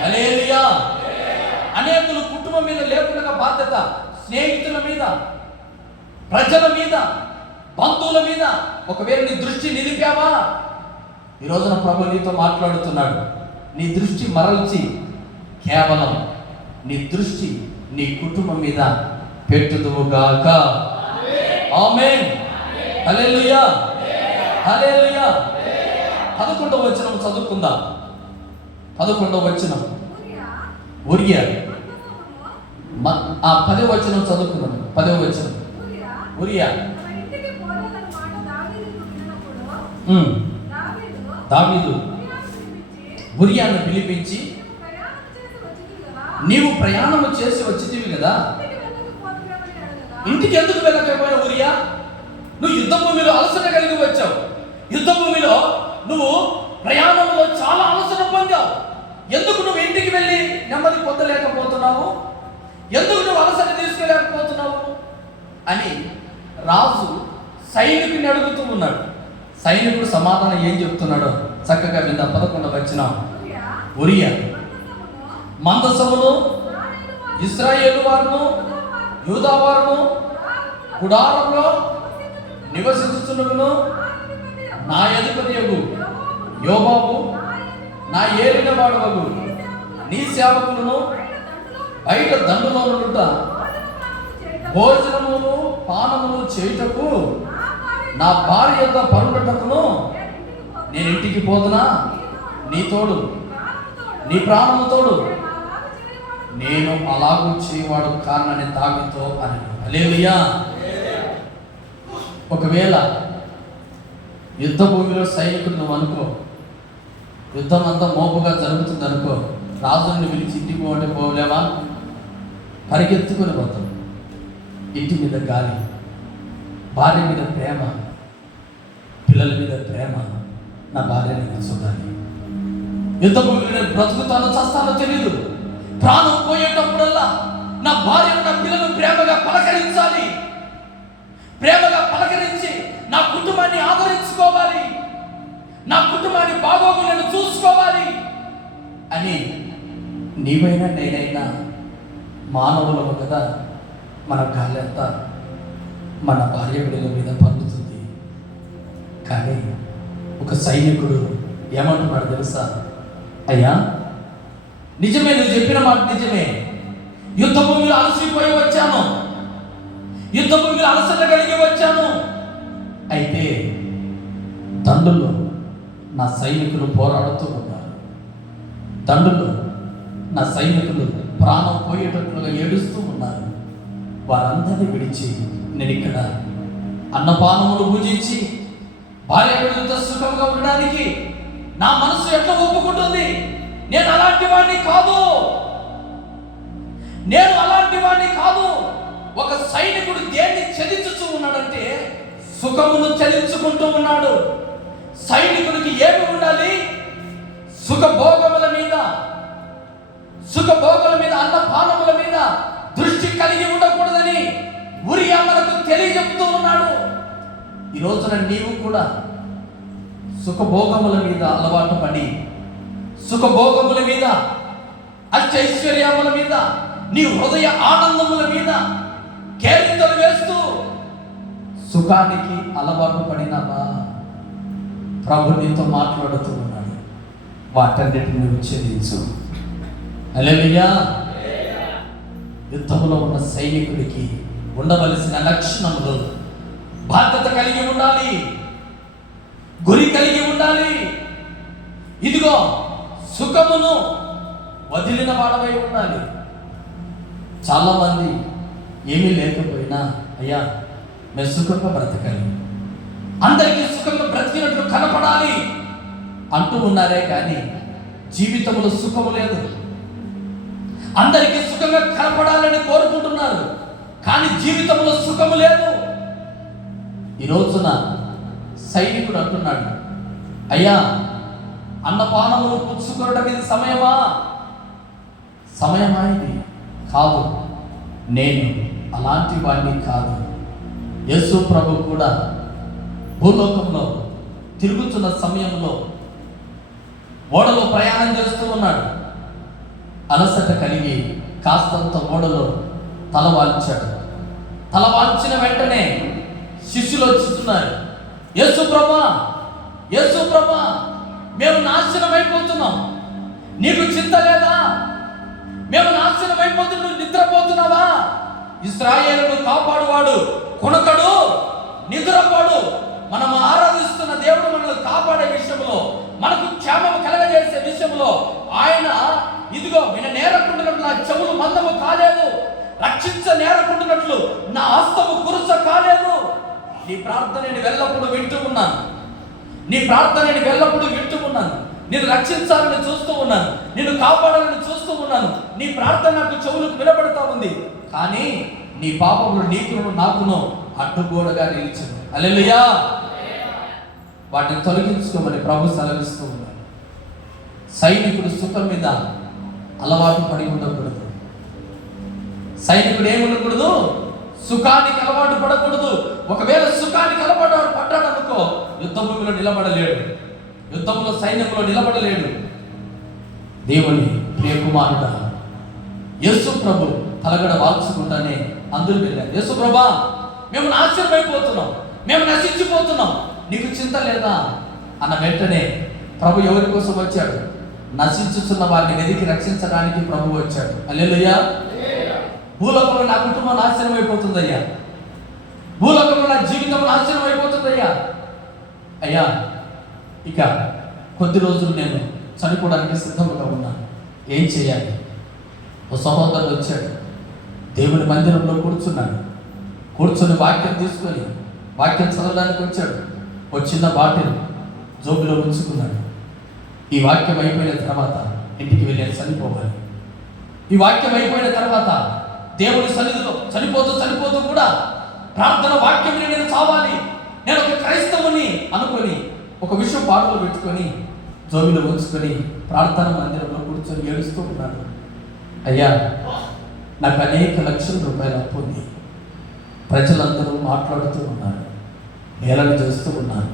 హల్లెలూయా. అనేకులు కుటుంబం మీద లేకుండా బాధ్యత స్నేహితుల మీద, ప్రజల మీద, బంధువుల మీద ఒకవేళ నీ దృష్టి నిలిపావా, ఈ రోజున ప్రభు నీతో మాట్లాడుతున్నాడు. నీ దృష్టి మరల్చి కేవలం నీ దృష్టి నీ కుటుంబం మీద పెట్టుదువుగాక. ఆమేన్. హల్లెలూయా. హల్లెలూయా. 11వ వచనం చదువుకుందాం. 11వ వచనం ఊరియా. 10వ వచనం చదువుకున్నాం. 10వ వచనం ఊరియా దావీదు ఊరియాను పిలిపించి, నీవు ప్రయాణము చేసి వచ్చితివి కదా, ఇంటికి ఎందుకు వెళ్ళకపోయినా ఊరియా? నువ్వు యుద్ధ భూమిలో అలసట కలిగి వచ్చావు. యుద్ధ భూమిలో నువ్వు ప్రయాణంలో చాలా అలసట పొందావు. ఎందుకు నువ్వు ఇంటికి వెళ్ళి నెమ్మది పొందలేకపోతున్నావు? ఎందుకు నువ్వు అలసట తీసుకోలేకపోతున్నావు అని రాజు సైనికుని అడుగుతూ ఉన్నాడు. సైనికుడు సమాధానం ఏం చెప్తున్నాడో చక్కగా విందాం. 11వ వచనం ఊరియా మందసమును, ఇశ్రాయేలు వారును, యూదా వారును గుడారంలో నివసించుచున్నను నా అధిపతియగు యోబాబు, నా ఏలిన వాడవగు నీ సేవకులను బయట దండులో నుండుట భోజనమును పానమును చేయుటకు నా భార్య యొక్క పరుండటకును నేను ఇంటికి పోదునా? నీ తోడు, నీ ప్రాణము తోడు, నేను అలాగూ చేయవాడు కారణని దావీదుతో అని. హల్లెలూయా. ఒకవేళ యుద్ధ భూమిలో సైనికుడు నువ్వు అనుకో, యుద్ధం అంతా మోపుగా జరుగుతుంది అనుకో, రాజుని పిలిచి ఇంటికి పోతే పోలేవా? పరిగెత్తుకొని పోతాం. ఇంటి మీద గాలి, భార్య మీద ప్రేమ, పిల్లల మీద ప్రేమ, నా భార్యని నేను చూడాలి. యుద్ధ భూమిలో బ్రతుకుతానో చస్తానో తెలియదు. ప్రాణం పోయేటప్పుడల్లా నా భార్య నా పిల్లలు ప్రేమగా పలకరించాలి, ప్రేమగా పలకరించి నా కుటుంబాన్ని ఆదరించుకోవాలి, నా కుటుంబాన్ని బాగోగులను చూసుకోవాలి అని నీవైనా నేనైనా మానవులము కదా. మన గాలంతా మన భార్య బిడ్డల మీద పండుతుంది. కానీ ఒక సైనికుడు ఏమంటున్నాడు తెలుసా? అయ్యా, నిజమే, నువ్వు చెప్పిన మాట నిజమే. యుద్ధ భూమిలో అలసిపోయి వచ్చాను, యుద్ధ భూమిలో అలసట కలిగి వచ్చాను. అయితే దండులో నా సైనికులు పోరాడుతూ ఉన్నారు. దండులో నా సైనికులు ప్రాణం పోయేటట్లుగా ఏడుస్తూ ఉన్నారు. వారందరినీ విడిచి నేను ఇక్కడ అన్నపానములు పూజించి భార్య బిడ్డలతో సుఖంగా ఉండడానికి నా మనసు ఎట్లా ఒప్పుకుంటుంది? నేను అలాంటి వాడిని కాదు, నేను అలాంటి వాడిని కాదు. ఒక సైనికుడు దేన్ని చదించుతూ ఉన్నాడంటే సుఖమును చదించుకుంటూ ఉన్నాడు. సైనికుడికి ఏమి ఉండాలి? సుఖభోగముల మీద, సుఖభోగముల మీద, అన్నపానముల మీద దృష్టి కలిగి ఉండకూడదని ఊరియా మనకు తెలియజెప్తూ ఉన్నాడు. ఈ రోజున నీవు కూడా సుఖభోగముల మీద అలవాటు పడి, సుఖభోగముల మీద, అష్టైశ్వర్యముల మీద, నీ హృదయ ఆనందముల మీద కేరింతలు వేస్తూ సుఖానికి అలవాటు పడినావా? ప్రభు నీతో మాట్లాడుతూ ఉన్నాడు. వాటన్నిటిని విచ్ఛేదించు. హల్లెలూయా. యుద్ధంలో ఉన్న సైనికుడికి ఉండవలసిన లక్షణములు, బాధ్యత కలిగి ఉండాలి, గురి కలిగి ఉండాలి. ఇదిగో సుఖమును వదిలిన వాడవై ఉండాలి. చాలామంది ఏమీ లేకపోయినా అయ్యా మేము సుఖంగా బ్రతకాలి, అందరికీ సుఖంగా బ్రతికినట్లు కనపడాలి అంటూ ఉన్నారే కానీ జీవితంలో సుఖము లేదు. అందరికీ సుఖంగా కనపడాలని కోరుకుంటున్నారు కానీ జీవితంలో సుఖము లేదు. ఈ రోజున సైనికుడు అంటున్నాడు, అయ్యా అన్నపానములు పుచ్చుకోవడం ఇది సమయమా? సమయమా ఇది కాదు. నేను అలాంటి వాడిని కాదు. యేసు ప్రభు కూడా భూలోకంలో తిరుగుతున్న సమయంలో ఓడలో ప్రయాణం చేస్తూ ఉన్నాడు. అలసట కలిగి కాస్తంత ఓడలో తలవాల్చాడు. తలవాల్చిన వెంటనే శిష్యులు వచ్చుతున్నారు, యేసు ప్రభా, యేసు ప్రభా, మేము నాశనం అయిపోతున్నాం, నీకు చింత లేదా? మేము నాశనం అయిపోతున్నాం, నువ్వు నిద్రపోతున్నావా? ఇశ్రాయేలును కాపాడువాడు కొనకడు, నిద్రపోడు. మనం ఆరాధిస్తున్న దేవుడు మనల్ని కాపాడే విషయంలో, మనకు క్షేమం కలగజేసే విషయంలో ఆయన ఇదిగో విన నేరకుంటున్నట్లు నా చెవులు మందము కాలేదు, రక్షించ నేరకుంటున్నట్లు నా హస్తము కురుస కాలేదు. నీ ప్రార్థన నేను ఎల్లప్పుడూ వింటూ ఉన్నాను, నీ ప్రార్థన నేను ఎల్లప్పుడూ వింటూ ఉన్నాను, నేను రక్షించాలని చూస్తూ ఉన్నాను, నిన్ను కాపాడాలని చూస్తూ ఉన్నాను. నీ ప్రార్థన నాకు చెవులకు వినబడతా ఉంది, కానీ నీ పాపములు నీకును నాకును అడ్డుగోడగా నిలిచను. హల్లెలూయా. వాటిని తొలగించుకోమని ప్రభు సెలవిస్తూ ఉన్నాడు. సైనికుడు సుఖం మీద అలవాటు పడి ఉండకూడదు. సైనికుడు ఏముండకూడదు? సుఖానికి అలవాటు పడకూడదు. ఒకవేళ సుఖానికి అలవాటు పడ్డాడనుకో యుద్ధ భూమిలో నిలబడలేడు, యుద్ధంలో సైన్యంలో నిలబడలేడు. దేవుని ప్రియ కుమారుడ యేసు ప్రభు తలగడ వాల్చుకుంటానే అందరూ వెళ్ళారు, యేసు ప్రభా మేము నాశనం అయిపోతున్నాం, మేము నశించిపోతున్నాం, నీకు చింత లేదా అన్న వెంటనే ప్రభు ఎవరి కోసం వచ్చాడు? నశించుతున్న వారిని వెతికి రక్షించడానికి ప్రభు వచ్చాడు. హల్లెలూయా. భూలోకంలో నా కుటుంబం నాశనం అయిపోతుందయ్యా, భూలోకంలో నా జీవితం నాశనం అయిపోతుందయ్యా. అయ్యా ఇక కొద్ది రోజులు నేను చనిపోవడానికి సిద్ధంగా ఉన్నాను, ఏం చేయాలి? ఓ సహోదరుడు వచ్చాడు, దేవుని మందిరంలో కూర్చున్నాడు. కూర్చొని వాక్యం తీసుకొని వాక్యం చదవడానికి వచ్చాడు. ఓ చిన్న బాటిల్ జోబులో ఉంచుకున్నాడు. ఈ వాక్యం అయిపోయిన తర్వాత ఇంటికి వెళ్ళి చనిపోవాలి. ఈ వాక్యం అయిపోయిన తర్వాత దేవుని సన్నిధిలో చనిపోతూ కూడా ప్రార్థన వాక్యం నేను చావాలి, నేను ఒక క్రైస్తవుని అనుకొని ఒక విషయం పాటలు పెట్టుకొని జోబిలో ఉంచుకొని ప్రార్థన మందిరంలో కూర్చొని ఏడుస్తూ ఉన్నాడు. అయ్యా నాకు అనేక లక్షల రూపాయలు అప్పు ఉంది, ప్రజలందరూ మాట్లాడుతూ ఉన్నారు, నేలను చేస్తూ ఉన్నారు,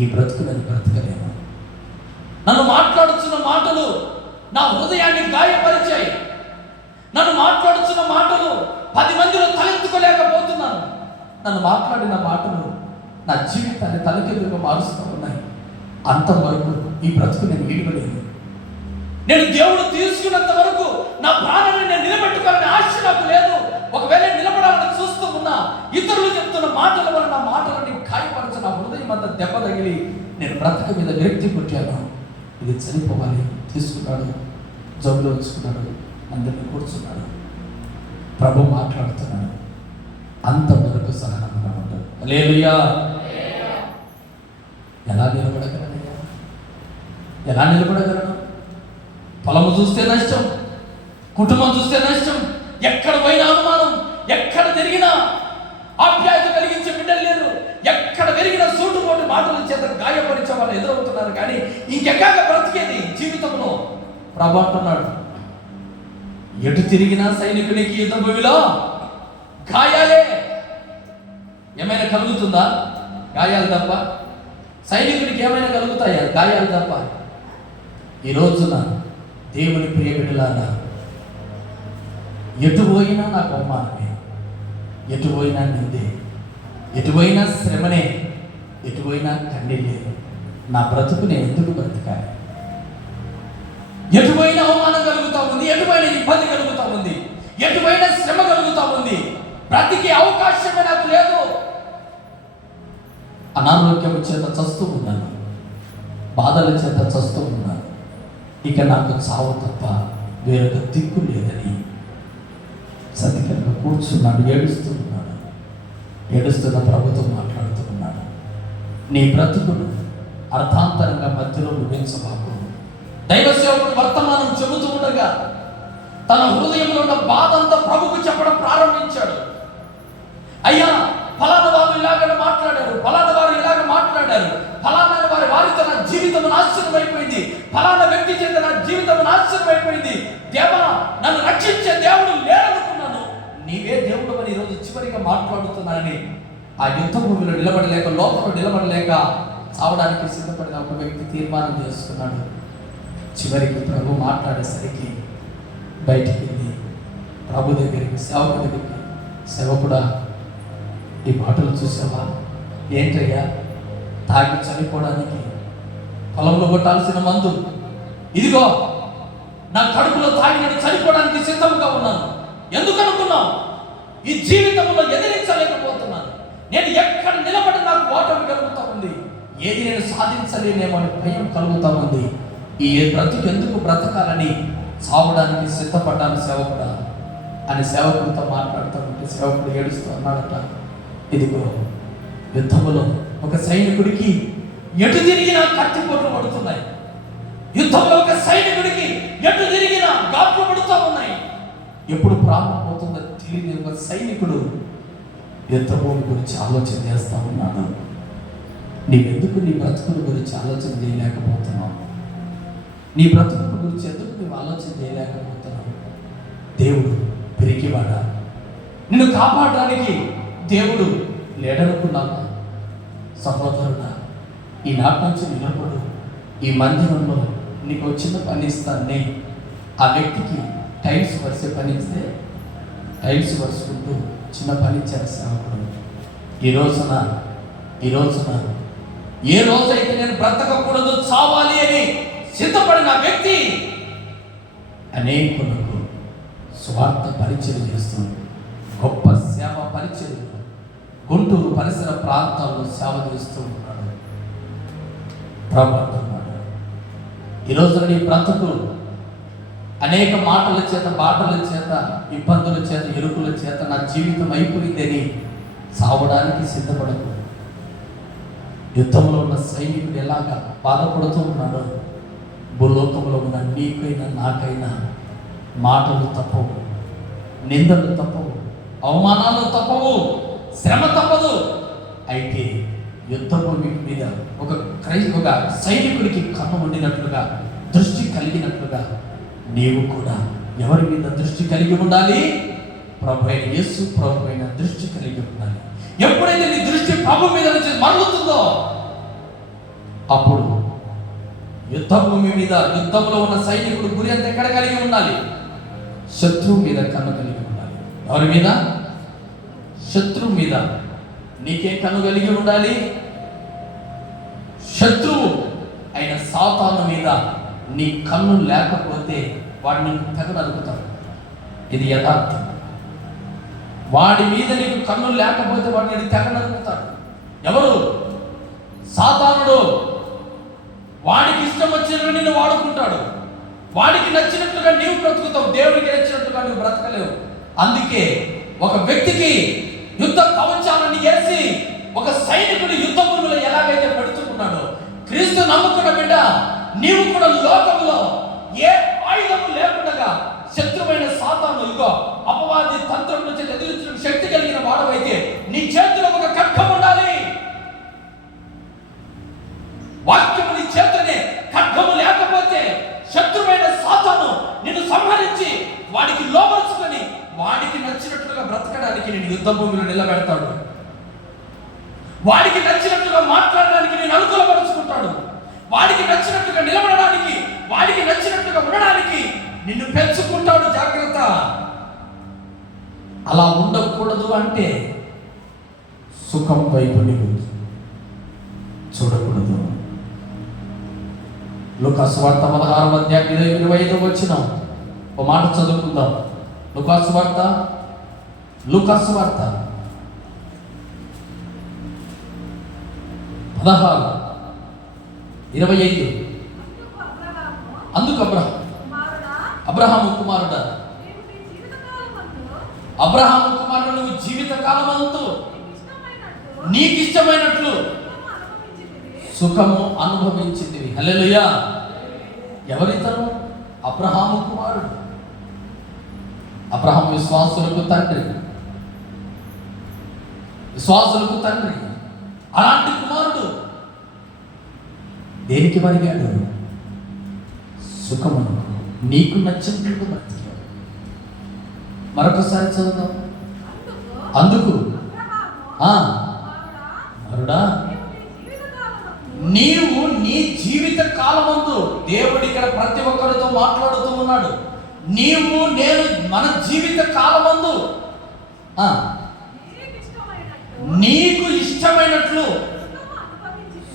ఈ బ్రతుకు నేను బ్రతకలేను. నన్ను మాట్లాడుతున్న మాటలు నా హృదయాన్ని గాయపరిచాయి, నన్ను మాట్లాడుతున్న మాటలు 10 మందిలో తలెత్తుకోలేకపోతున్నాను, నన్ను మాట్లాడిన మాటలు నా జీవితాన్ని తలకెదురుగా మారుస్తూ ఉన్నాయి. అంతవరకు ఈ బ్రతుకు నేను ఈడవలేను. నేను దేవుడు తీసుకున్నంత వరకు నా ప్రాణాన్ని నేను నిలబెట్టుకోవాలని ఆశ నాకు లేదు. ఒకవేళ నిలబడాలని చూస్తూ ఉన్నా ఇతరులు చెప్తున్న మాటల వల్ల నా మాటలని గాయపరచ నా హృదయం అంతా దెబ్బ తగిలి నేను బ్రతక మీద వ్యక్తి పుట్టాను. ఇది చనిపోవాలి. తీసుకున్నాడు, జబ్బులో ఉంచుకున్నాడు, అందరినీ కూర్చున్నాడు. ప్రభు మాట్లాడుతున్నాడు. అంతవరకు సహనంగా ఉంటాడు. హల్లెలూయా. ఎలా నిలబడగలనయ్యా? ఎలా నిలబడగలను? పొలము చూస్తే నష్టం, కుటుంబం చూస్తే నష్టం, ఎక్కడ పోయినా అనుమానం, ఎక్కడ తిరిగినా ఆప్యాయత కలిగించే బిడ్డలు లేరు, ఎక్కడ పెరిగిన సూటుపోటు మాటల చేత గాయపరిచే వాళ్ళు ఎదురవుతున్నారు. కానీ ఇంకెక్కడ బ్రతికేది జీవితంలో? ప్రభు అంటున్నాడు, ఎటు తిరిగినా సైనికునికి యుద్ధ భూమిలో గాయాలే. ఏమైనా కలుగుతుందా? గాయాలు తప్ప. సైనికునికి ఏమైనా కలుగుతాయా? గాయాలు తప్ప. ఈ రోజున దేవుని ప్రియ బిడ్డలారా, ఎటు పోయినా నాకు అవమానమే, ఎటు పోయినా నిందే, ఎటు పోయినా శ్రమనే, ఎటు పోయినా కన్నీళ్ళే. నా బ్రతుకు నేను ఎందుకు బ్రతకాలి? ఎటు పోయినా అవమానం కలుగుతా ఉంది, ఎటు పోయినా ఇబ్బంది కలుగుతా ఉంది, ఎటు పోయినా శ్రమ కలుగుతా ఉంది. బ్రతికే అవకాశమే నాకు లేదు. అనారోగ్యం చేత చస్తూ ఉన్నాను, బాధల చేత చస్తూ ఉన్నాను. ఇక నాకు చావు తప్ప వేరొక దిక్కు లేదని సతికరంగా కూర్చు కూర్చున్నాడు, ఏడుస్తున్నాడు. ఏడుస్తున్న ప్రభుతో మాట్లాడుతూ ఉన్నాడు, నీ బ్రతుకును అర్థాంతరంగా మధ్యలో ముగించబాకు. దైవ సేవకుడు వర్తమానం చెబుతూ ఉండగా తన హృదయంలో ఉన్న బాధ అంతా ప్రభుకు చెప్పడం ప్రారంభించాడు. అయ్యా, ఫలానా వారు ఇలాగ మాట్లాడారు, ఫలానా వారు ఇలాగ మాట్లాడారు, ఫలానా వారితో నా జీవితం నాశనం అయిపోయింది, ఫలానా వ్యక్తి చేత నా జీవితం నాశనం అయిపోయింది. దేవా, నన్ను రక్షించే దేవుడు లేడనుకున్నాను, నీవే దేవుడు అని ఈరోజు చివరిగా మాట్లాడుతున్నానని ఆ యుద్ధ భూమిలో నిలబడలేక, లోపల నిలబడలేక చావడానికి సిద్ధపడిన ఒక వ్యక్తి తీర్మానం చేసుకున్నాడు. చివరికి ప్రభు మాట్లాడేసరికి బయటికి వెళ్ళి ప్రభు దగ్గరికి, సేవకు దగ్గరికి, సేవకుడా, ఈ మాటలు చూసావా? ఏంటయ్యా, తాగి చనిపోవడానికి పొలంలో కొట్టాల్సిన మందు, ఇదిగో నా కడుపులో తాగినట్టు చనిపోవడానికి సిద్ధంగా ఉన్నాను. ఎందుకు అనుకున్నావు? ఈ జీవితంలో ఎదిరించలేకపోతున్నాను. నేను ఎక్కడ నిలబడి నాకు ఓటమి కలుగుతా ఉంది, ఏది నేను సాధించలేనేమో అని భయం కలుగుతా ఉంది. ఈ బ్రతుకు ఎందుకు బ్రతకాలని చావడానికి సిద్ధపడ్డాను సేవకుడా అని సేవకుడితో మాట్లాడుతూ ఉంటే సేవకుడు ఏడుస్తూ అన్నాడట, ఇదిగో యుద్ధములో ఒక సైనికుడికి ఎటు తిరిగినా కత్తిపోట్లు పడుతున్నాయి, యుద్ధంలో ఒక సైనికుడికి ఎటు తిరిగినా గాట్లు పడుతూ ఉన్నాయి. ఎప్పుడు ప్రాణం పోతుందో తెలియని ఒక సైనికుడు యుద్ధభూమి గురించి ఆలోచన చేస్తా ఉన్నాడు. నీవెందుకు నీ బ్రతుకుల గురించి ఆలోచన చేయలేకపోతున్నావు? నీ బ్రతుకుల గురించి ఎందుకు నువ్వు ఆలోచన చేయలేకపోతున్నావు? దేవుడు పిరికివాడా? నిన్ను కాపాడడానికి దేవుడు లేడనుకున్నావా? సహోదరుడా, ఈనాటి నుంచి నిలబడు. ఈ మందిరంలో నీకు చిన్న పని ఇస్తానే. ఆ వ్యక్తికి టైల్స్ వరిసే పని ఇస్తే టైల్స్ వరుసుకుంటూ చిన్న పని ఇచ్చారు సేవకుడు. ఈ రోజున ఏ రోజైతే నేను బ్రతకకూడదు, చావాలి అని సిద్ధపడిన వ్యక్తి అనేకులకు స్వార్థ పరిచయం చేస్తుంది. గొప్ప సేవ పరిచయం గుంటూరు పరిసర ప్రాంతాల్లో సేవ చేస్తూ ఉన్నాడు. ప్రభుత్వన్నాడు, ఈరోజు నీ బ్రతుకు అనేక మాటల చేత, బాటల చేత, ఇబ్బందుల చేత, ఇరుకుల చేత నా జీవితం అయిపోయిందని సావడానికి సిద్ధపడకు. యుద్ధంలో ఉన్న సైనికుడు ఎలాగా బాధపడుతూ ఉన్నాడో భూలోకంలో ఉన్న నీకైనా నాకైనా మాటలు తప్పవు, నిందలు తప్పవు, అవమానాలు తప్పవు, శ్రమ తప్పదు. అయితే యుద్ధభూమి మీద ఒక సైనికుడికి కన్ను ఉండినట్లుగా, దృష్టి కలిగినట్లుగా నీవు కూడా ఎవరి మీద దృష్టి కలిగి ఉండాలి? ప్రభు అయిన యేసు ప్రభు అయిన దృష్టి కలిగి ఉండాలి. ఎప్పుడైతే నీ దృష్టి ప్రభు మీద నుంచి మరుగుతుందో అప్పుడు యుద్ధభూమి మీద, యుద్ధంలో ఉన్న సైనికుడు గురి అంతా ఎక్కడ కలిగి ఉండాలి? శత్రువు మీద కన్ను కలిగి ఉండాలి. ఎవరి మీద? శత్రువు మీద. నీకే కన్ను కలిగి ఉండాలి? శత్రువు అయిన సాతాను మీద నీ కన్ను లేకపోతే వాడిని తెగ నరుకుతాడు. ఇది యథార్థం. వాడి మీద నీకు కన్ను లేకపోతే వాడిని తెగ నరుకుతాడు. ఎవరు? సాతానుడు. వాడికి ఇష్టం వచ్చినట్టు నిన్ను వాడుకుంటాడు. వాడికి నచ్చినట్లుగా నీవు బ్రతుకుతావు, దేవుడికి నచ్చినట్లుగా నువ్వు బ్రతకలేవు. అందుకే ఒక వ్యక్తికి యుద్ధ కవచాలను వేసి ఒక సైనికుడు యుద్ధ భూమిలో ఎలాగైతే పెడుతున్నాడో, క్రీస్తు నమ్ముకున్న బిడ్డ నీవు కూడా లోకంలో ఏ ఆయుధము లేకుండా శత్రువైన సాతాను, ఇగో అపవాది తంత్రం నుంచి ఎదిరించిన శక్తి కలిగిన వాడవైతే నీ చేతిలో ఒక ఖడ్గం ఉండాలి. వాక్యము నీ చేతనే, ఖడ్గము లేకపోతే శత్రువైన సాతాను నిన్ను సంహరించి వాడికి లోబరుచుకొని వాడికి నచ్చినట్లుగా బ్రతకడానికి నేను యుద్ధ భూమిలో నిలబెడతాడు. వాడికి నచ్చినట్లుగా మాట్లాడడానికి నేను అనుకూలపరుచుకుంటాడు. వాడికి నచ్చినట్లుగా నిలబడడానికి, వాడికి నచ్చినట్లుగా ఉండడానికి నిన్ను పెంచుకుంటాడు. జాగ్రత్త. అలా ఉండకూడదు అంటే సుఖం వైపు నీవు చూడకూడదు. లూకాసు వార్త 16వ అధ్యాయం 25వ వచనం ఒక మాట చదువుకుందాం. లూకాసు వార్త 16:25. అందుకు అబ్రహాము కుమారుడా, అబ్రహాము కుమారుడు నువ్వు జీవిత కాలమంతు నీకు ఇష్టమైనట్లు సుఖము అనుభవించింది. హల్లెలూయా. ఎవరితను? అబ్రహాము కుమారుడు. అబ్రహాము విశ్వాసులకు తండ్రి, విశ్వాసులకు తండ్రి. అలాంటి కుమారుడు దేనికి మరిగాడు? సుఖమును, నీకు నచ్చినట్లు బ్రతికాడు. మరొకసారి చదువుదాం. అందుకు మరుడా నీవు నీ జీవిత కాలమందు, దేవుడు ఇక్కడ ప్రతి ఒక్కరితో మాట్లాడుతూ ఉన్నాడు. నీవు నేను మన జీవిత కాలమందు నీకు ఇష్టమైనట్లు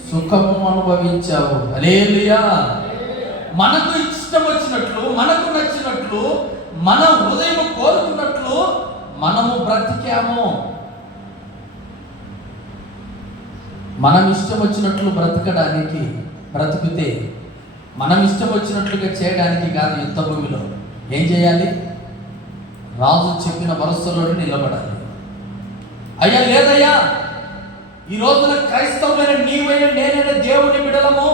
సుఖము అనుభవించావు. హల్లెలూయా. మనకు ఇష్టం వచ్చినట్లు, మనకు నచ్చినట్లు, మన హృదయం కోరుకున్నట్లు మనము బ్రతికాము. మనం ఇష్టం వచ్చినట్లు బ్రతకడానికి, బ్రతికితే మనం ఇష్టం వచ్చినట్లుగా చేయడానికి కాదు. యుద్ధ భూమిలో ఏం చేయాలి? రాజు చెప్పిన వరుసలోనే నిలబడాలి. అయ్యా లేదయ్యా, ఈ రోజున క్రైస్తవులైన నీవైనా నేనైనా దేవుని బిడలము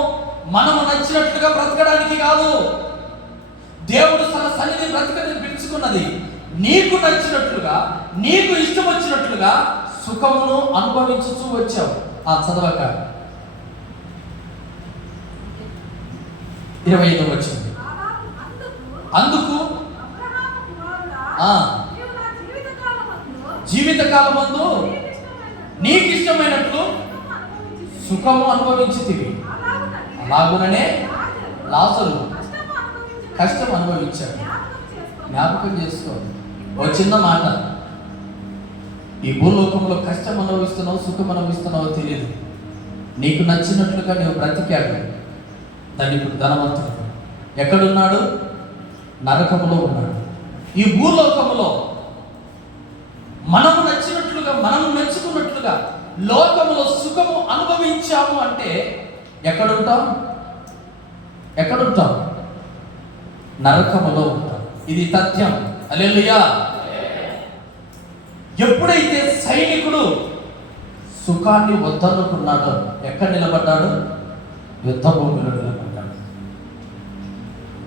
మనము నచ్చినట్లుగా బ్రతకడానికి కాదు. దేవుడు తన సన్నిధి బ్రతకని పిలుచుకున్నది నీకు నచ్చినట్లుగా, నీకు ఇష్టం వచ్చినట్లుగా సుఖమును అనుభవించుతూ వచ్చావు. చదవక 25వ వచనం. అందుకు జీవితకాలమందు నీకు ఇష్టమైనట్లు సుఖము అనుభవించితివి. అలాగుననే లాజరు కష్టం అనుభవించాడు. జ్ఞాపకం చేసుకో. ఓ చిన్న మాట, ఈ భూలోకంలో కష్టం అనుభవిస్తున్నావు, సుఖం అనుభవిస్తున్నావో తెలియదు. నీకు నచ్చినట్లుగా నీవు బ్రతికాడు. ధనికుడు, ధనవంతుడు ఎక్కడున్నాడు? నరకములో ఉన్నాడు. ఈ భూలోకములో మనము నచ్చినట్లుగా, మనము మెచ్చుకున్నట్లుగా లోకములో సుఖము అనుభవించాము అంటే ఎక్కడుంటాం? ఎక్కడుంటాం? నరకములో ఉంటాం. ఇది తథ్యం. హల్లెలూయా. ఎప్పుడైతే సైనికుడు సుఖాన్ని వద్దనుకున్నాడో ఎక్కడ నిలబడ్డాడు? యుద్ధ భూమిలో నిలబడ్డాడు.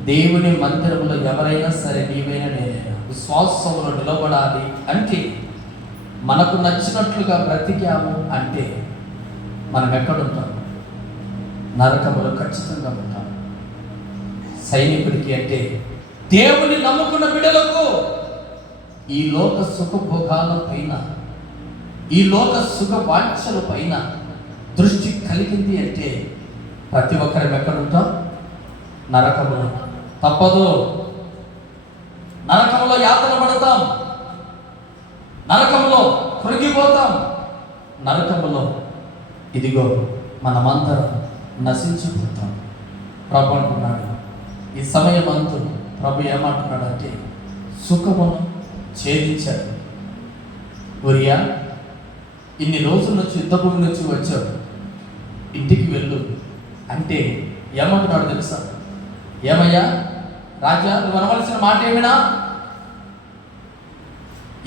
దేవుని మందిరంలో ఎవరైనా సరే, నీవైనా నేనైనా విశ్వాసంలో నిలబడాలి అంటే, మనకు నచ్చినట్లుగా బ్రతికాము అంటే మనం ఎక్కడుంటాం? నరకములో ఖచ్చితంగా ఉంటాం. సైనికుడికి అంటే దేవుని నమ్ముకున్న బిడ్డలకు ఈ లోక సుఖభోగాల పైన, ఈ లోక సుఖ వాంఛల పైన దృష్టి కలిగింది అంటే ప్రతి ఒక్కరం ఎక్కడుంటాం? నరకములో. తప్పదు. నరకంలో యాతన పడతాం, నరకంలో కృంగిపోతాం, నరకములో ఇదిగో మనమందరం నశించిపోతాం. ప్రభు అంటున్నాడు ఈ సమయం అంతా. ప్రభు ఏమంటున్నాడంటే సుఖమును ఛేదించాడు. ఒరియా, ఇన్ని రోజుల నుంచి యుద్ధభూమి నుంచి వచ్చావు, ఇంటికి వెళ్ళు అంటే ఏమంటున్నాడు తెలుసా? ఏమయ్యా రాజా, నువ్వు అనవలసిన మాట ఏమైనా?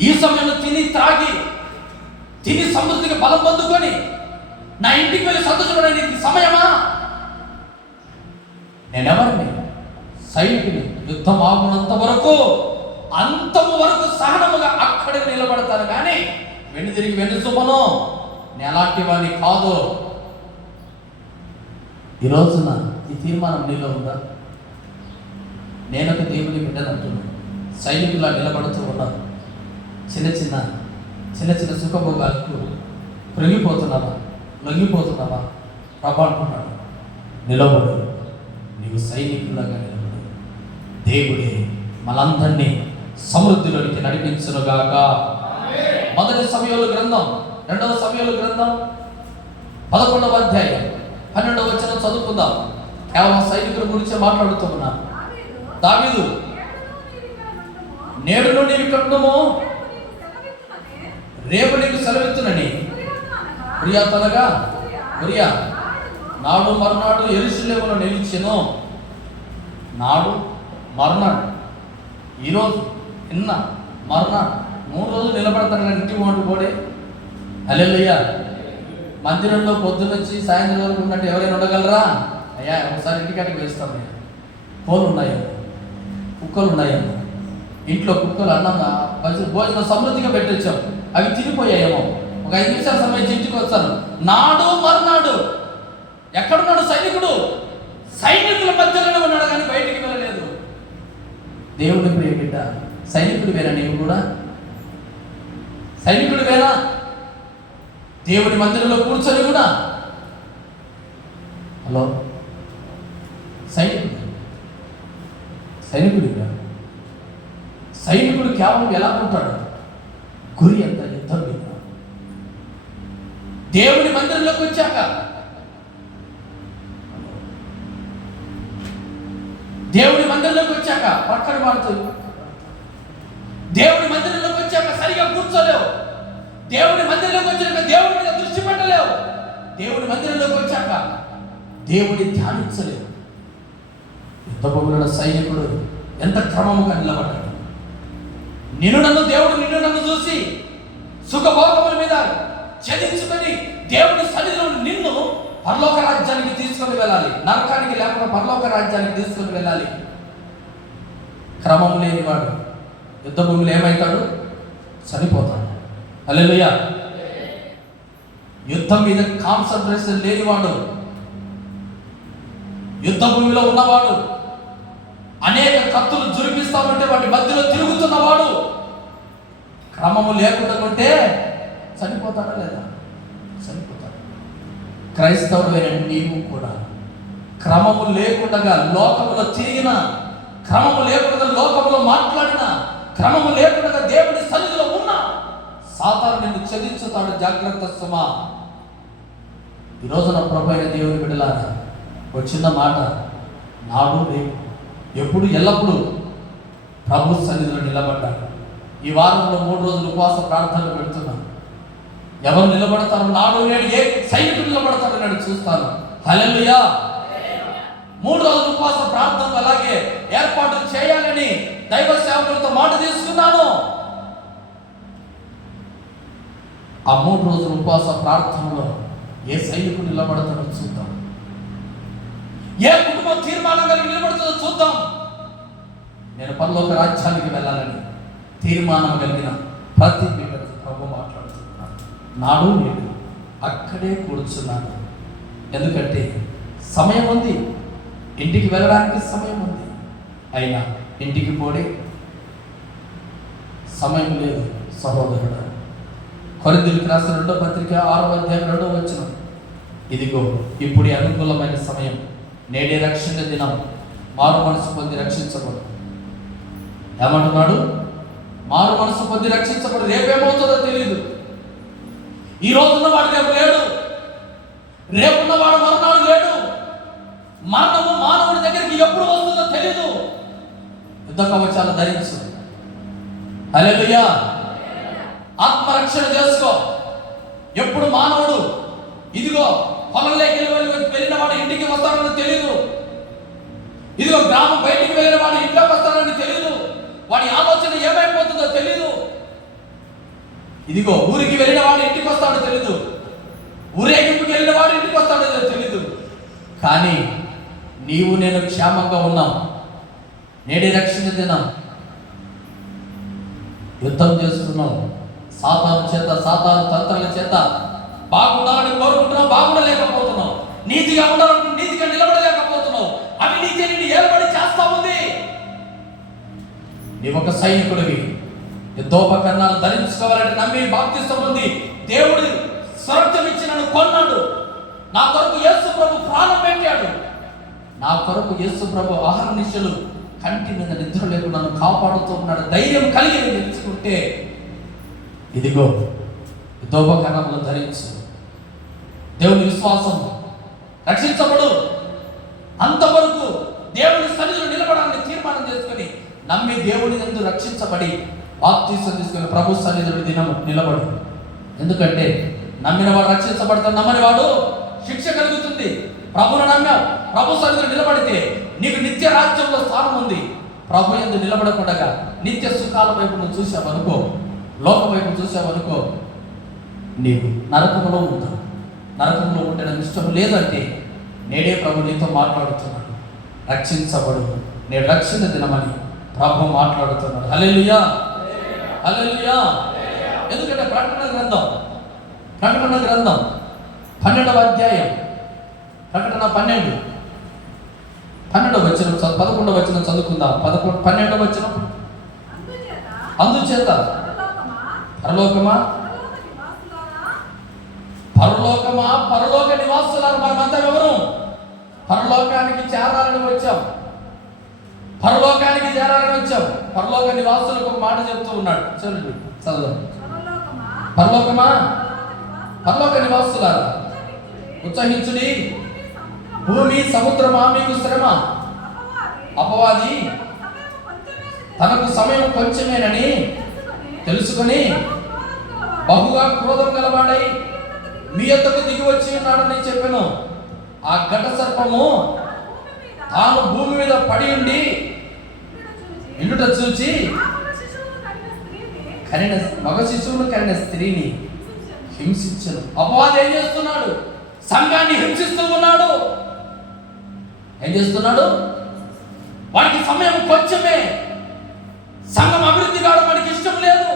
ఈ సమయంలో తిని సమృద్ధికి బలం పొందుకొని నా ఇంటికి వెళ్ళి సంతోషపడేది సమయమా? నేనెవరిని? సైనికుని. యుద్ధం ఆగునంత వరకు, అంతము వరకు సహనముగా అక్కడే నిలబడతాను, కానీ వెన్ను చూపను. నేను అలాంటి వాడిని కాదు. ఈ రోజున ఈ తీర్మానం నీలో ఉందా? నేనొక దేవుని బిడ్డనంటున్నాను. సైనికులా నిలబడుతూ ఉన్నాను. చిన్న చిన్న సుఖభోగాలకు కృంగిపోతున్నావా? లొంగిపోతున్నావా? ప్రభు అంటున్నాడు నిలబడు. నీవు సైనికులాగా నిలబడు. దేవుడే మనందరినీ సమృద్ధిలోనికి నడిపించునుగాక. మొదటి సమూయేలు గ్రంథం, 2వ సమూయేలు గ్రంథం 11వ అధ్యాయం 12వ వచనం చదువుకుందాం. కేవలం సైనికుల గురించి మాట్లాడుతూ ఉన్నాను. దావీదు, నేడును నీవు ఇక్కడుండుము, రేపు నీకు సెలవిత్తునని ఉరియా నాడు మరునాడు యెరూషలేములో నిలిచెను. నాడు మరునాడు, ఈరోజు, నిన్న, మరునాడు, 3 రోజులు నిలబడతారు కానీ ఇంటికి వంటి పోడే. హల్లెలూయా. మందిరంలో పొద్దున్నొచ్చి సాయంత్రం వరకు ఉన్నట్టు ఎవరైనా ఉండగలరా? అయ్యా ఒకసారి ఇంటికాడికి వేస్తాం. కోళ్ళు ఉన్నాయా, కుక్కలు ఉన్నాయా? ఇంట్లో కుక్కలు అన్నం భోజనం సమృద్ధిగా పెట్టొచ్చాం, అవి తినిపోయాయేమో. ఒక 5 నిమిషాల సమయం ఇంటికి వచ్చాను. నాడు మరునాడు ఎక్కడున్నాడు సైనికుడు? సైనికుల మధ్యలోనే ఉన్నాడు కానీ బయటికి వెళ్ళలేదు. దేవుడి ప్రియ బిడ్డ, సైనికుడు వేనా? నీవు కూడా సైనికుడు వేనా? దేవుడి మందిరంలో కూర్చొని కూడా హలో సైనికుడు సైనికుడిగా సైనికుడు కేవలం ఎలా ఉంటాడు? గురి ఎంత యుద్ధం మీద. దేవుడి మందిరంలోకి వచ్చాక దేవుడి మందిరంలోకి వచ్చాక పక్కన వాడుతుంది. దేవుడి మందిరంలోకి వచ్చాక సరిగా కూర్చోలేవు. దేవుడి మందిరంలోకి వచ్చాక దేవుడి మీద దృష్టి పెట్టలేవు. దేవుడి మందిరంలోకి వచ్చాక దేవుడి ధ్యానించలేవు. యుద్ధభూముల సైనికుడు ఎంత క్రమముగా నిలబడ్డాడు. నిన్ను నన్ను చూసి సుఖభోగముల మీద ఛేదించుకొని దేవుడి సన్నిధిలో నిన్ను పరలోక రాజ్యానికి తీసుకొని వెళ్ళాలి. నరకానికి లేకుండా పరలోక రాజ్యానికి తీసుకొని వెళ్ళాలి. క్రమం లేనివాడు యుద్ధ భూమిలో ఏమవుతాడు? చనిపోతాడు. హల్లెలూయా. యుద్ధం మీద కాన్సంట్రేషన్ లేనివాడు, యుద్ధ భూమిలో ఉన్నవాడు, అనేక కత్తులు జురిపిస్తామంటే వాటి మధ్యలో తిరుగుతున్నవాడు క్రమము లేకుండా ఉంటే చనిపోతాడా లేదా? చనిపోతాడు. క్రైస్తవుడైన నీవు కూడా క్రమము లేకుండా లోకములో తిరిగిన, క్రమము లేకుండా లోకములో మాట్లాడిన, క్రమము లేకుండా దేవుడి సన్నిధిలో ఉన్న సాతాను నిన్ను ఛేదించుతాడు. జాగ్రత్త సుమా. ఈ రోజున ప్రభు అయిన దేవుని బిడ్డలారా, ఒక చిన్న మాట, నాడు రేపు ఎప్పుడు ఎల్లప్పుడూ ప్రభు సన్నిధిలో నిలబడ్డాడు. ఈ వారంలో 3 రోజులు ఉపవాస ప్రార్థనలు పెడుతున్నాను. ఎవరు నిలబడతారు? నాడు నేడు ఏ సైనికులు నిలబడతారు నేను చూస్తాను. హల్లెలూయా. 3 రోజులు ఉపవాస ప్రార్థనలు అలాగే ఏర్పాటు చేయాలని దైవ సేవకులతో మాట తీసుకున్నాను. ఆ 3 రోజుల ఉపవాస ప్రార్థనలో ఏ సైనికుడు నిలబడతాడో చూద్దాం. ఏ కుటుంబం తీర్మానం కలిగి నిలబడుతుందో చూద్దాం. నేను పరలోక రాజ్యానికి వెళ్ళాలని తీర్మానం కలిగిన ప్రతి బిడ్డతో ప్రభు మాట్లాడుతున్నాను. నాడు నేడు అక్కడే కూర్చున్నాను. ఎందుకంటే సమయం ఉంది, ఇంటికి వెళ్ళడానికి సమయం ఉంది. అయినా ఇంటికి పోడే సమయం లేదు. సహోదరుడు, కొరింథీయులకు రాసిన 2వ పత్రిక 6వ అధ్యాయం 2వ వచనం, ఇదిగో ఇప్పుడు అనుకూలమైన సమయం, నేడే రక్షణ దినం, మారు మనసు పొంది రక్షించబడు. ఏమంటున్నాడు? మారు మనసు పొంది రక్షించబడు. రేపేమవుతుందో తెలియదు. ఈ రోజున్నవాడు రేపు లేడు, రేపున్నవాడు మరునాడు లేడు. మరణము మానవుడి దగ్గరికి ఎప్పుడు వస్తుందో తెలీదు. యుద్ధ కవచాలు ధరించు. హల్లెలూయా. ఆత్మరక్షణ చేసుకో. ఎప్పుడు మానవుడు ఇదిగో పొలంలోకి వెళ్ళిన వాడు ఇంటికి వస్తాడని తెలియదు. ఇదిగో గ్రామం బయటికి వెళ్ళిన వాడు ఇంట్లోకి వస్తాడని తెలియదు. వాడి ఆలోచన ఏమైపోతుందో తెలియదు. ఇదిగో ఊరికి వెళ్ళిన వాడు ఇంటికి వస్తాడో తెలీదు. ఊరేగింపుకి వెళ్ళిన వాడు ఇంటికి వస్తాడో తెలీదు. కానీ నీవు నేను క్షేమంగా ఉన్నాం. నేడే రక్షణ దినం. యుద్ధం చేస్తున్నాం సాతాను చేత, సాతాను తంత్రాల చేత. బాగుండాలని కోరుకుంటున్నావు, బాగుండలేకపోతున్నావు. నీతిగా ఉండాలంటే నీతిగా నిలబడలేకపోతున్నావు. అవినీతి నిన్ను ఏర్పడి చేస్తా ఉంది. నీ ఒక సైనికుడివి. యుద్ధోపకరణాలు ధరించుకోవాలంటే నమ్మి బాప్తిస్తం ఉంది. దేవుడు స్వర్గం ఇచ్చి నన్ను కొన్నాడు. నా కొరకు యేసు ప్రభు ప్రాణం పెట్టాడు. నా కొరకు యేసు ప్రభు ఆహర్నిశలు కంటి మీద నిద్ర లేకుండా నన్ను కాపాడుతూ ఉన్నాడు. ధైర్యం కలిగి నిలుచుకుంటే ఇదిగో యుద్ధోపకరణములు ధరించు. దేవుని విశ్వాసం, రక్షించబడు. అంతవరకు దేవుని సన్నిధిలో నిలబడాలని తీర్మానం చేసుకుని నమ్మి దేవుని యందు రక్షించబడి బాప్తిసం తీసుకుని ప్రభు సన్నిధిలో దినము నిలబడు. ఎందుకంటే నమ్మిన వాడు రక్షించబడతాడు, నమ్మని వాడు శిక్ష కలుగుతుంది. ప్రభును నమ్మావు, ప్రభు సన్నిధిలో నిలబడితే నీకు నిత్య రాజ్యంలో స్థానం ఉంది. ప్రభు యందు నిలబడకుండా నిత్య సుఖాల వైపు నువ్వు చూసావనుకో, లోకం వైపు చూసావనుకో, నీవు నరకంలో ఉంటావు. నరకంలో ఉండడం ఇష్టం లేదంటే నేడే ప్రభు నీతో మాట్లాడుతున్నాడు. రక్షించబడు, నేను రక్షణ దినమని ప్రభు మాట్లాడుతున్నాడు. హల్లెలూయా, హల్లెలూయా. ఎందుకంటే ప్రకటన గ్రంథం 12వ అధ్యాయం, ప్రకటన 12వ వచనం 11వ వచనం చదువుకుందాం. 12వ వచనం, అందుచేత పరలోకమా పరలోక నివాసులారా, మనమంతా ఎవరు? పరలోకానికి చేరాలని వచ్చాం. పరలోక నివాసులకు ఒక మాట చెప్తూ ఉన్నాడు. చూడండి, చదువు. పరలోక నివాసులారా, ఉత్సహించుడి. భూమి సముద్రమా మీకు శ్రమ. అపవాది తనకు సమయం కొంచెమేనని తెలుసుకొని బహుగా క్రోధం గలవాడై మీ యొద్దకు దిగి వచ్చి ఉన్నాడని చెప్పాను. ఆ ఘట సర్పము తాను భూమి మీద పడి ఉండి ఇండుట చూచి మగ శిశువును కనిన స్త్రీని హింసించను. అపవాది ఏం చేస్తున్నాడు? సంఘాన్ని హింసిస్తూ ఉన్నాడు. ఏం చేస్తున్నాడు? వాడికి సమయం కొంచెమే. సంఘం అభివృద్ధి కావడం వాడికి ఇష్టం లేదు.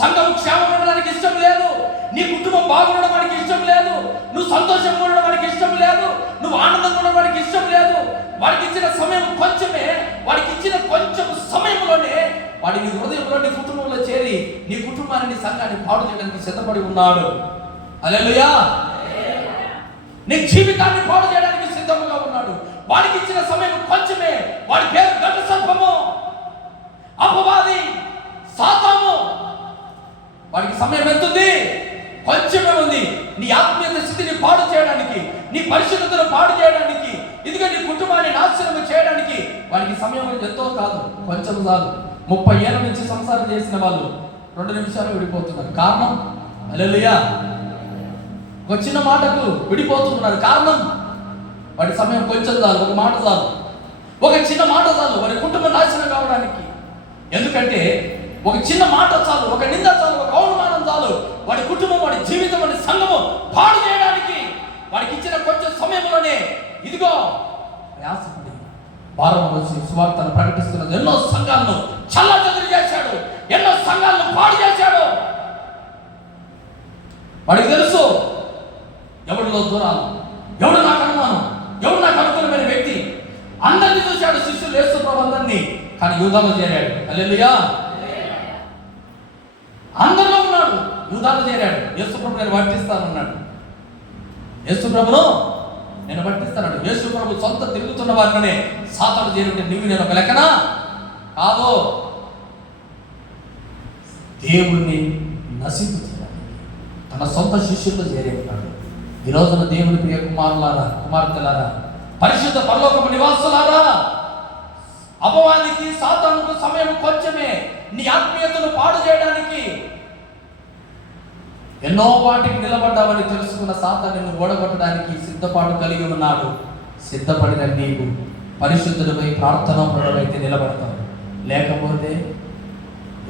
సంఘం క్షేమం ఉండడానికి ఇష్టం లేదు. నీ కుటుంబం బాగుండడం వాడికి ఇష్టం లేదు. నువ్వు సంతోషంగా ఉండడం వాడికి ఇష్టం లేదు. నువ్వు ఆనందంగా ఉండడం వాడికి ఇష్టం లేదు. వాడికి ఇచ్చిన సమయం కొంచెమే. వాడికి ఇచ్చిన కొంచెం సమయంలోనే వాడి నీ హృదయంలో, నీ కుటుంబంలో చేరి నీ కుటుంబాన్ని, నీ సంఘాన్ని పాడు చేయడానికి సిద్ధపడి ఉన్నాడు. హల్లెలూయా. నీ జీవితాన్ని పాడు చేయడానికి సిద్ధంగా ఉన్నాడు. వాడికి ఇచ్చిన సమయం కొంచెమే. వాడి పేరు ఘట సర్పము, అపవాది, సాతాను. వాడికి సమయం ఎంత ఉంది? కొంచెమే ఉంది. నీ ఆత్మీయత స్థితిని పాడు చేయడానికి, నీ పరిశుద్ధతను పాడు చేయడానికి, ఇదిగో నీ కుటుంబాన్ని నాశనం చేయడానికి వాడికి సమయం ఎంతో కాదు, కొంచెం చాలు. 30 ఏళ్ళ నుంచి సంసారం చేసిన వాళ్ళు 2 నిమిషాలు విడిపోతున్నారు. కారణం, హల్లెలూయా, ఒక చిన్న మాటకు విడిపోతున్నారు. కారణం, వాడి సమయం కొంచెం చాలు, ఒక మాట చాలు, ఒక చిన్న మాట చాలు వాడి కుటుంబం నాశనం కావడానికి. ఎందుకంటే ఒక చిన్న మాట చాలు, ఒక నింద చాలు, ఒక అవమానం చాలు, వాడి కుటుంబం, వాడి జీవితం, వాడి సంఘము పాడు చేయడానికి. వాడికి ఇచ్చిన కొంచెం సమయంలోనే ఇదిగో ప్రయాసపడి భారం వచ్చి సువార్తను ప్రకటిస్తున్నది. ఎన్నో సంఘాలను చల్లచదురు చేశాడు, ఎన్నో సంఘాలను పాడు చేశాడు. వాడికి తెలుసు ఎవరిలో దూరాలు, ఎవడు నాకు అనుమానం, ఎవడు నాకు అనుకూలమైన వ్యక్తి. అందరినీ చూశాడు, శిష్యులు యేసు ప్రభువు అందరినీ. కానీ యూదాలో చేరాడు. హల్లెలూయా. అందరిలో ఉన్నాడు, యూదాలో చేరాడు. యేసు ప్రభు నేను పట్టిస్తానన్నాడు. యేసు ప్రభును నేను పట్టిస్తాను. యేసు ప్రభు సొంత తిరుగుతున్న వారినే సాతాను చేరుంటే నీవు నేను ఒక లెక్కనా కాదు. దేవుణ్ణి నశించుతున్నాడు, తన సొంత శిష్యుల్లో చేరే ఉన్నాడు. ఈ రోజున దేవుని ప్రియ కుమారులారా, కుమార్తెలారా, పరిశుద్ధ పరలోకపు నివాసులారా, అపవాదికి, సాతానుకు సమయం కొంచెమే. నీ ఆత్మీయతను పాడు చేయడానికి ఎన్నో వాటికి నిలబడ్డావని తెలుసుకున్న సాతాను నిన్ను ఓడగొట్టడానికి సిద్ధపాటు కలిగి ఉన్నాడు. సిద్ధపడిన నీవు పరిశుద్ధుడిపై ప్రార్థనా పరుడైతే నిలబడతావు. లేకపోతే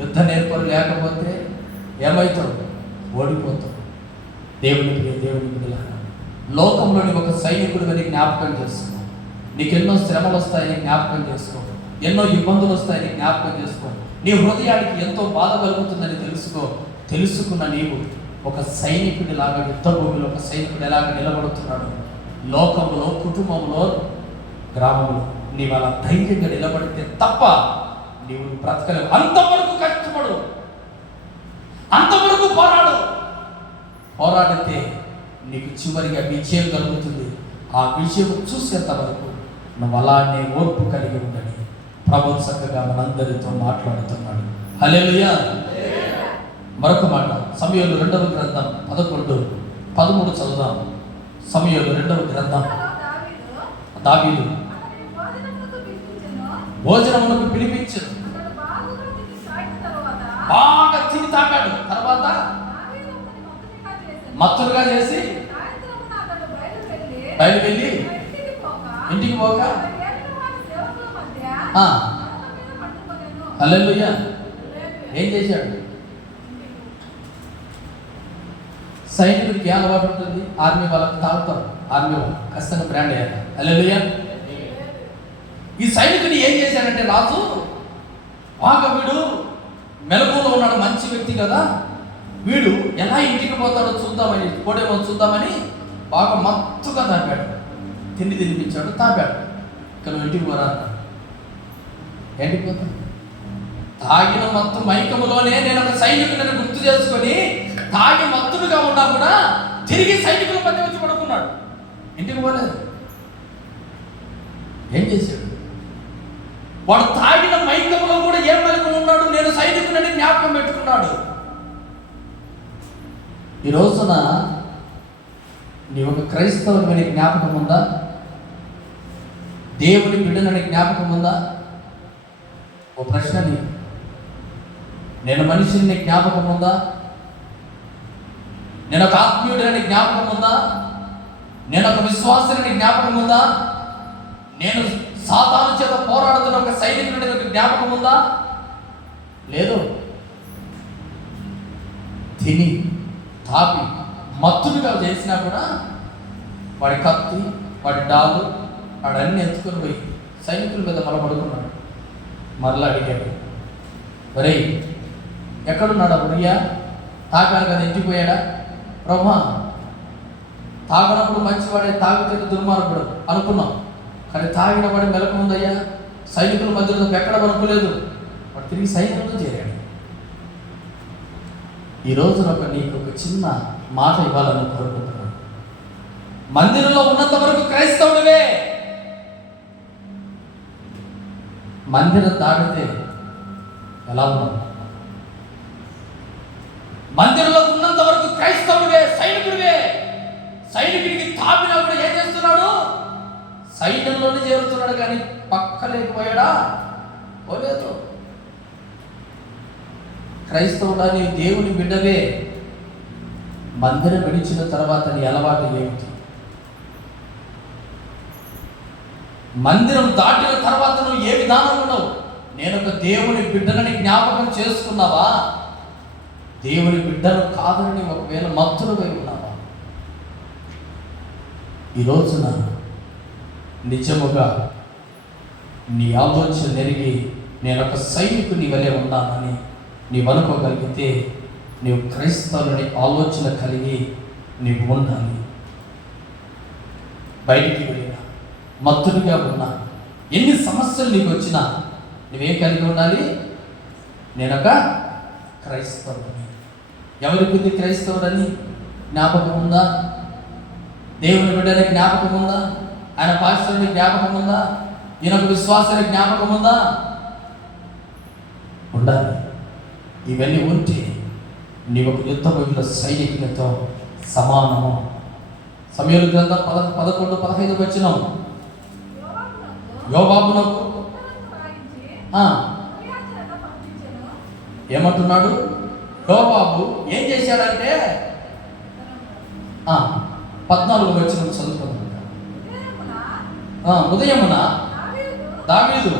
యుద్ధ నేర్పరు లేకపోతే ఏమవుతావు? ఓడిపోతావు. దేవుని బిడ్డలారా, లోకంలోని ఒక సైనికుడిని జ్ఞాపకం చేసుకో. నీకెన్నో శ్రమలు వస్తాయని జ్ఞాపకం చేసుకో, ఎన్నో ఇబ్బందులు వస్తాయని జ్ఞాపకం చేసుకో. నీ హృదయానికి ఎంతో బాధ కలుగుతుందని తెలుసుకో. తెలుసుకున్న నీవు ఒక సైనికుడి లాగా, యుద్ధ భూమిలో ఒక సైనికుడు ఎలాగ నిలబడుతున్నాడు, లోకంలో, కుటుంబంలో, గ్రామంలో నీవు అలా ధైర్యంగా నిలబడితే తప్ప నీవు బ్రతకలేవు. అంతవరకు కష్టపడు, అంతవరకు పోరాడితే నీకు చివరిగా విజయం కలుగుతుంది. ఆ విజయం చూసేంత వరకు నువ్వు అలానే ఓర్పు కలిగి ఉండని ప్రభువు చక్కగా మనందరితో మాట్లాడుతున్నాడు. హల్లెలూయా. మరొక మాట, సమూయేలు 2వ గ్రంథం 11-13 చదువుదాం. సమూయేలు 2వ గ్రంథం. దావీదు భోజనమునకు పిలిపించను. బాగా తిని తాగాడు. తర్వాత మత్తులుగా చేసి బయలువెళ్ళి ఇంటికి పోక హల్లెలూయా ఏం చేశాడు? సైనికుడికి ఏ అలవాటు ఉంటుంది? ఆర్మీ వాళ్ళకి తాగుతారు. ఆర్మీ వాళ్ళు ఖచ్చితంగా బ్రాండ్ అయ్యారు. హల్లెలూయా. ఈ సైనికుడిని ఏం చేశారంటే రాజు బాగా, వీడు మెలకువలో ఉన్నాడు, మంచి వ్యక్తి కదా, వీడు ఎలా ఇంటికి పోతాడో చూద్దామని, పోడేమో చూద్దామని బాగా మత్తుగా తాపాడు. తిండి తినిపించాడు, తాపాడు. ఇక్కడ ఇంటికి పోరా, ఇంటికి పోతాడు. తాగిన మత్తు మైకములోనే నేను ఒక సైనికుడిని గుర్తు చేసుకొని తాగి మత్తుడుగా ఉన్నా కూడా తిరిగి సైనికుల మధ్య వచ్చి పడుకున్నాడు. ఇంటికి పోలేదు. ఏం చేశాడు? వాడు తాగిన మైకములో కూడా ఏం మెలకువ ఉన్నాడు? నేను సైనికుడిని జ్ఞాపకం పెట్టుకున్నాడు. ఈ రోజున నీ ఒక క్రైస్తవుని జ్ఞాపకం ఉందా? దేవుని బిడ్డనని జ్ఞాపకం ఉందా? ఓ ప్రశ్న నీకు. నేను మనిషిని జ్ఞాపకం ఉందా? నేను ఒక ఆత్మీయుడని జ్ఞాపకం ఉందా? నేను ఒక విశ్వాసుని జ్ఞాపకం ఉందా? నేను సాతాను చేత పోరాడుతున్న ఒక సైనికుడి జ్ఞాపకం ఉందా? లేదు. తిని తాపి మత్తుగా చేసినా కూడా వాడి కత్తి, వాడి డాలు, వాడన్నీ ఎత్తుకొని పోయి సైనికుల మీద పడుకున్నాడు. మరలా అడిగాడు, ఒరే ఎక్కడున్నాడా ఉరియా? తాగాను కదా, ఇంటికి పోయాడా? బ్రహ్మా, తాగినప్పుడు మంచివాడే, తాగితే దుర్మార్గుడు అనుకున్నాం, కానీ తాగిన వాడి మెలకు ఉందయ్యా. సైనికుల మధ్యలో ఎక్కడ పలుకోలేదు. వాడు తిరిగి సైనికులతో చేరాడు. ఈ రోజున నీకు ఒక చిన్న మాట ఇవ్వాలని కోరుకుంటున్నాను. మందిరంలో ఉన్నంత వరకు క్రైస్తవుడివే. మందిరం దాటితే ఎలా ఉన్నావు? మందిరంలో ఉన్నంత వరకు క్రైస్తవుడివే, సైనికుడివే. సైనికుడికి తాపినా కూడా ఏం చేస్తున్నాడు? సైన్యంలోనే చేరుతున్నాడు, కానీ పక్క లేకపోయాడా? పోలేదు. క్రైస్తవుడా, నీ దేవుని బిడ్డవే. మందిరం విడిచిన తర్వాత నీ అలవాటు ఏమిటి? మందిరం దాటిన తర్వాత నువ్వు ఏ విధానంలో ఉన్నావు? నేను ఒక దేవుని బిడ్డనని జ్ఞాపకం చేసుకున్నావా? దేవుని బిడ్డను కాదని ఒకవేళ మత్తులుగా ఉన్నావా? ఈ రోజున నిజముగా నీ ఆలోచన నెరిగి నేను ఒక సైనికుని వలె ఉన్నానని నీవు అనుకోగలిగితే నీవు క్రైస్తవుని ఆలోచన కలిగి నీవు ఉండాలి. బయటికి వెళ్ళినా, మత్తుడిగా ఉన్నా, ఎన్ని సమస్యలు నీకు వచ్చినా నువ్వేం కలిగి ఉండాలి? నేనొక క్రైస్తవుని. ఎవరికి ఉంది క్రైస్తవుడని జ్ఞాపకం ఉందా? దేవుని బిడ్డని జ్ఞాపకం ఉందా? ఆయన పాస్టర్ని జ్ఞాపకం ఉందా? ఈయనొక విశ్వాసానికి జ్ఞాపకం ఉందా? ఉండాలి. ఇవన్నీ ఉంటే నీ ఒక యుద్ధ భూమిలో సైనికులతో సమానము. సమూయేలు గ్రంథం 11-15 వచనం. యోవాబునకు ఏమంటున్నాడు? యోవాబు ఏం చేశాడంటే 14 వచనం చదువుకున్నాడు. ఉదయమున దావీదు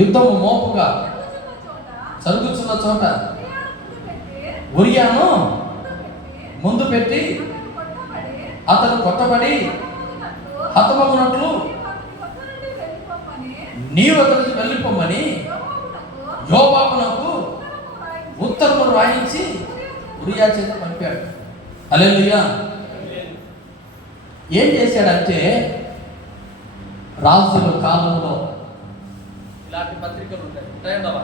యుద్ధము మోపుగా జరుగుతున్న చోట ఉరియాను ముందు పెట్టి అతను కొట్టబడి హతమగునట్లు నీవు అతనికి వెళ్ళిపోమని యోవాబునకు ఉత్తరము రాయించి ఉరియా చేత పంపాడు. హల్లెలూయా. ఏం చేశాడంటే రాజుల కాలంలో ఇలాంటి పత్రికలు ఉంటాయండవా?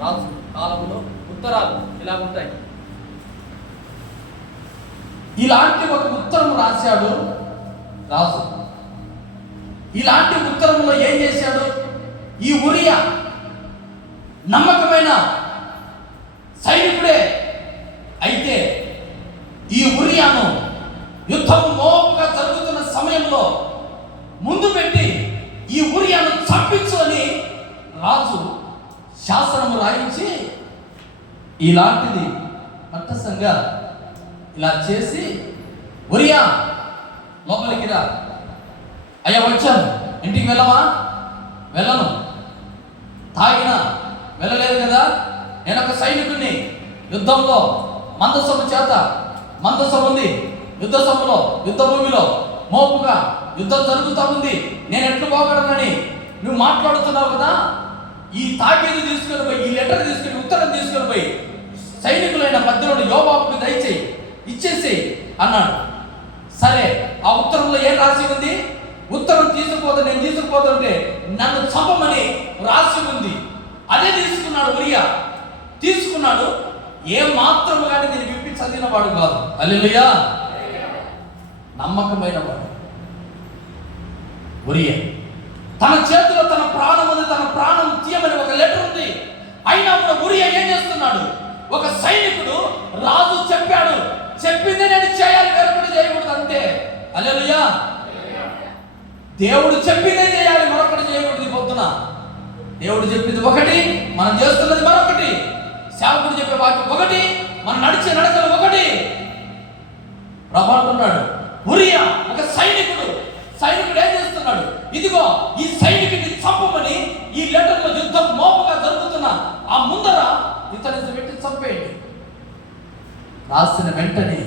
రాజు కాలంలో ఉత్తరాలు ఇలా ఉంటాయి. ఇలాంటి ఒక ఉత్తరం రాశాడు రాజు. ఇలాంటి ఉత్తరంలో ఏం చేశాడు? ఈ ఉరియా నమ్మకమైన సైనికుడే, అయితే ఈ ఉరియాను యుద్ధం మోపుగా జరుగుతున్న సమయంలో ముందు పెట్టి ఈ ఉరియాను చంపించు అని రాజు శాసనము రాయించి ఇలాంటిది పట్టసంగా ఇలా చేసి, ఉరియా లోపలికి రా. అయ్యా వచ్చాను, ఇంటికి వెళ్ళవా? వెళ్ళను. తాగినా వెళ్ళలేదు కదా, నేను ఒక సైనికుడిని, యుద్ధంలో మందసము చేత, మందసం ఉంది యుద్ధ సభలో, యుద్ధ భూమిలో మోపుగా యుద్ధం జరుగుతూ ఉంది, నేను ఎట్లు పోగలనని నువ్వు మాట్లాడుతున్నావు కదా. ఈ తాకీదు తీసుకొని పోయి, ఈ లెటర్ తీసుకొని, ఉత్తరం తీసుకొని పోయి సైనికులైన మధ్యలో యోవాబుకు దయచేయి, ఇచ్చేసి అన్నాడు. సరే, ఆ ఉత్తరంలో ఏం రాసి ఉంది? ఉత్తరం నేను తీసుకుపోతుంటే నన్ను చంపమని రాసి ఉంది. అదే తీసుకున్నాడు ఉరియా. తీసుకున్నాడు. ఏ మాత్రము కానీ నేను విప్పి చదివిన వాడు కాదు. హల్లెలూయా. నమ్మకమైన వాడు ఉరియా. తన చేతిలో తన ప్రాణం ఉంది, తన ప్రాణం తీయమని ఒక లెటర్ ఉంది. అయినా కూడా ఉరియా ఏం చేస్తున్నాడు? ఒక సైనికుడు, రాజు చెప్పాడు, చెప్పింది నేను చేయాలి, వేరొకటి చేయకూడదు అంతే. హల్లెలూయా. దేవుడు చెప్పిందే చేయాలి, మరొకటి చేయకూడదు. పొద్దున దేవుడు చెప్పింది ఒకటి, మనం చేస్తున్నది మరొకటి. సేవకుడు చెప్పే వాక్యం ఒకటి, మనం నడిచే నడకలు ఒకటి. ప్రభు అంటున్నాడు, ఉరియా ఒక సైనికుడు ఏం చేస్తున్నాడు? ఇదిగో ఈ సైనికుడిని చంపమని ఈ లెటర్లో యుద్ధం మోపుగా జరుగుతున్న ఆ ముందర ఇతని పెట్టి చంపేయండి. రాసిన వెంటనే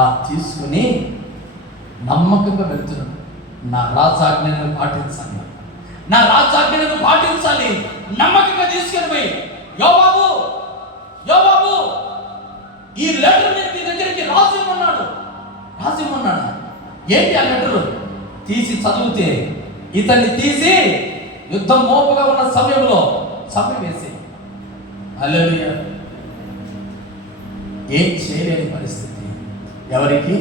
ఆ తీసుకుని నమ్మకంగా వెళ్తున్నాడు. నా రాజాజ్ఞను పాటించాలి, నా రాజాజ్ఞను పాటించాలి. నమ్మకంగా తీసుకొని పోయి, యోవాబు ఈ లెటర్ నీ దగ్గరికి రాసిమ్మన్నాడు. ఏంటి ఆ లెటరు? తీసి చదివితే ఇతన్ని తీసి యుద్ధం మోపుగా ఉన్న సమయంలో చంపివేసి. హల్లెలూయా. ఏం చేయలేని పరిస్థితి. ఎవరికి?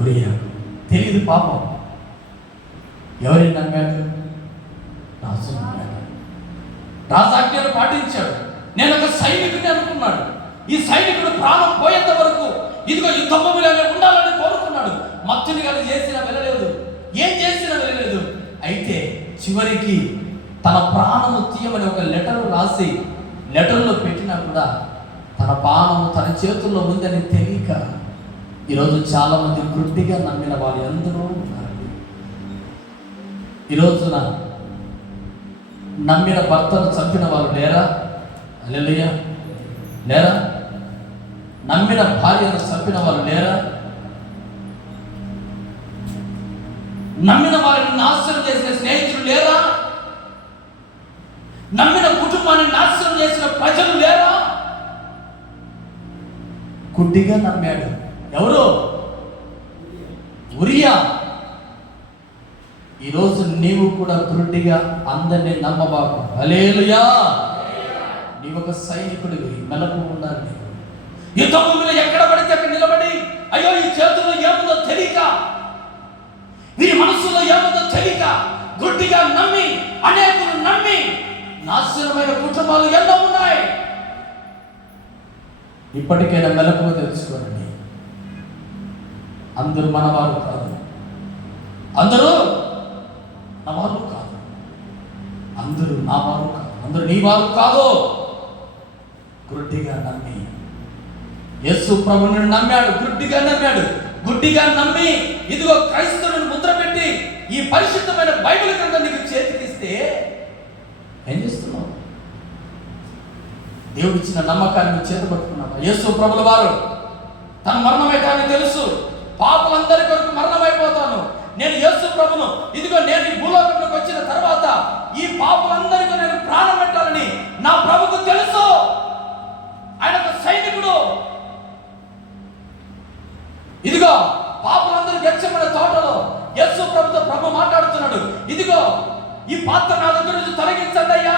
ఉరియా. తెలియదు పాపం. ఎవరిని నమ్మాడు? రాజు నమ్మాడు. రాజాజ్ఞను పాటించాడు. నేను ఒక సైనికుడిని అనుకున్నాడు. ఈ సైనికుడు ప్రాణం పోయేంత వరకు ఇదిగో యుద్ధ భూమిలోనే ఉండాలని కోరుకున్నాడు. మత్తుని కానీ చేసినా వెళ్ళలేదు, ఏం చేసినా వెళ్ళలేదు. అయితే చివరికి తన ప్రాణము తీయమని ఒక లెటర్ రాసి లెటర్లో పెట్టినా కూడా తన ప్రాణము తన చేతుల్లో ఉందని తెలియక ఈరోజు చాలా మంది గుడ్డిగా నమ్మిన వారు ఎందరో ఉన్నారండి. ఈరోజున నమ్మిన భర్తను చంపిన వారు లేరా? హల్లెలూయా. లేరా? నమ్మిన భార్యను చంపిన వారు లేరా? నమ్మిన వారిని నాశనం చేసిన స్నేహితులు లేరా? నమ్మిన కుటుంబాన్ని నాశనం చేసిన ప్రజలు లేరా? గుడ్డిగా నమ్మాడు. ఎవరు? ఉరియా. ఈరోజు నీవు కూడా గుడ్డిగా అందరినీ నమ్మబాకు. హల్లెలూయా. నీవు ఒక సైనికుడివి, మెలకు ఉండాలి. యుద్ధ భూమిలో ఎక్కడ పడితే అక్కడ నిలబడి, అయ్యో ఈ చేతుల్లో ఏముందో తెలియక, వీరి మనసులో ఏముందో తెలియక గుడ్డిగా నమ్మి, అనేకులు నమ్మి నాశనమైన కుటుంబాలు ఎన్నో ఉన్నాయి. ఇప్పటికైనా మెలకువ తెలుసుకోండి. అందరూ మనవారు కాదు, అందరూ నవారు కాదు, అందరూ నా వారు కాదు, అందరూ నీ వారు కాదు. గుడ్డిగా నమ్మి యేసు ప్రభువుని నమ్మాడు. గుడ్డిగా నమ్మి ఇదిగో క్రైస్తవుని ముద్ర పెట్టి ఈ పరిశుద్ధమైన బైబిల్ గ్రంథం నీకు చేతికిస్తే ఏం చేస్తున్నావు? దేవుడు ఇచ్చిన నమ్మకాన్ని నువ్వు చేత పట్టుకున్నావు. యేసు ప్రభుల వారు తన మరణమైతే తెలుసు, పాపులందరి కొరకు మరణమైపోతాను నేను, యేసు ప్రభును ఇదిగో నేను ఈ భూలోకంలోకి వచ్చిన తర్వాత ఈ పాపులందరికీ నేను ప్రాణం పెట్టాలని నా ప్రభుకు తెలుసు. ఆయన ఒక సైనికుడు. ఇదిగో పాపులందరూ గెచ్చమైన తోటలో యేసు ప్రభుతో ప్రభు మాట్లాడుతున్నాడు. ఇదిగో ఈ పాత్ర నా దగ్గర నుంచి తొలగించండి అయ్యా.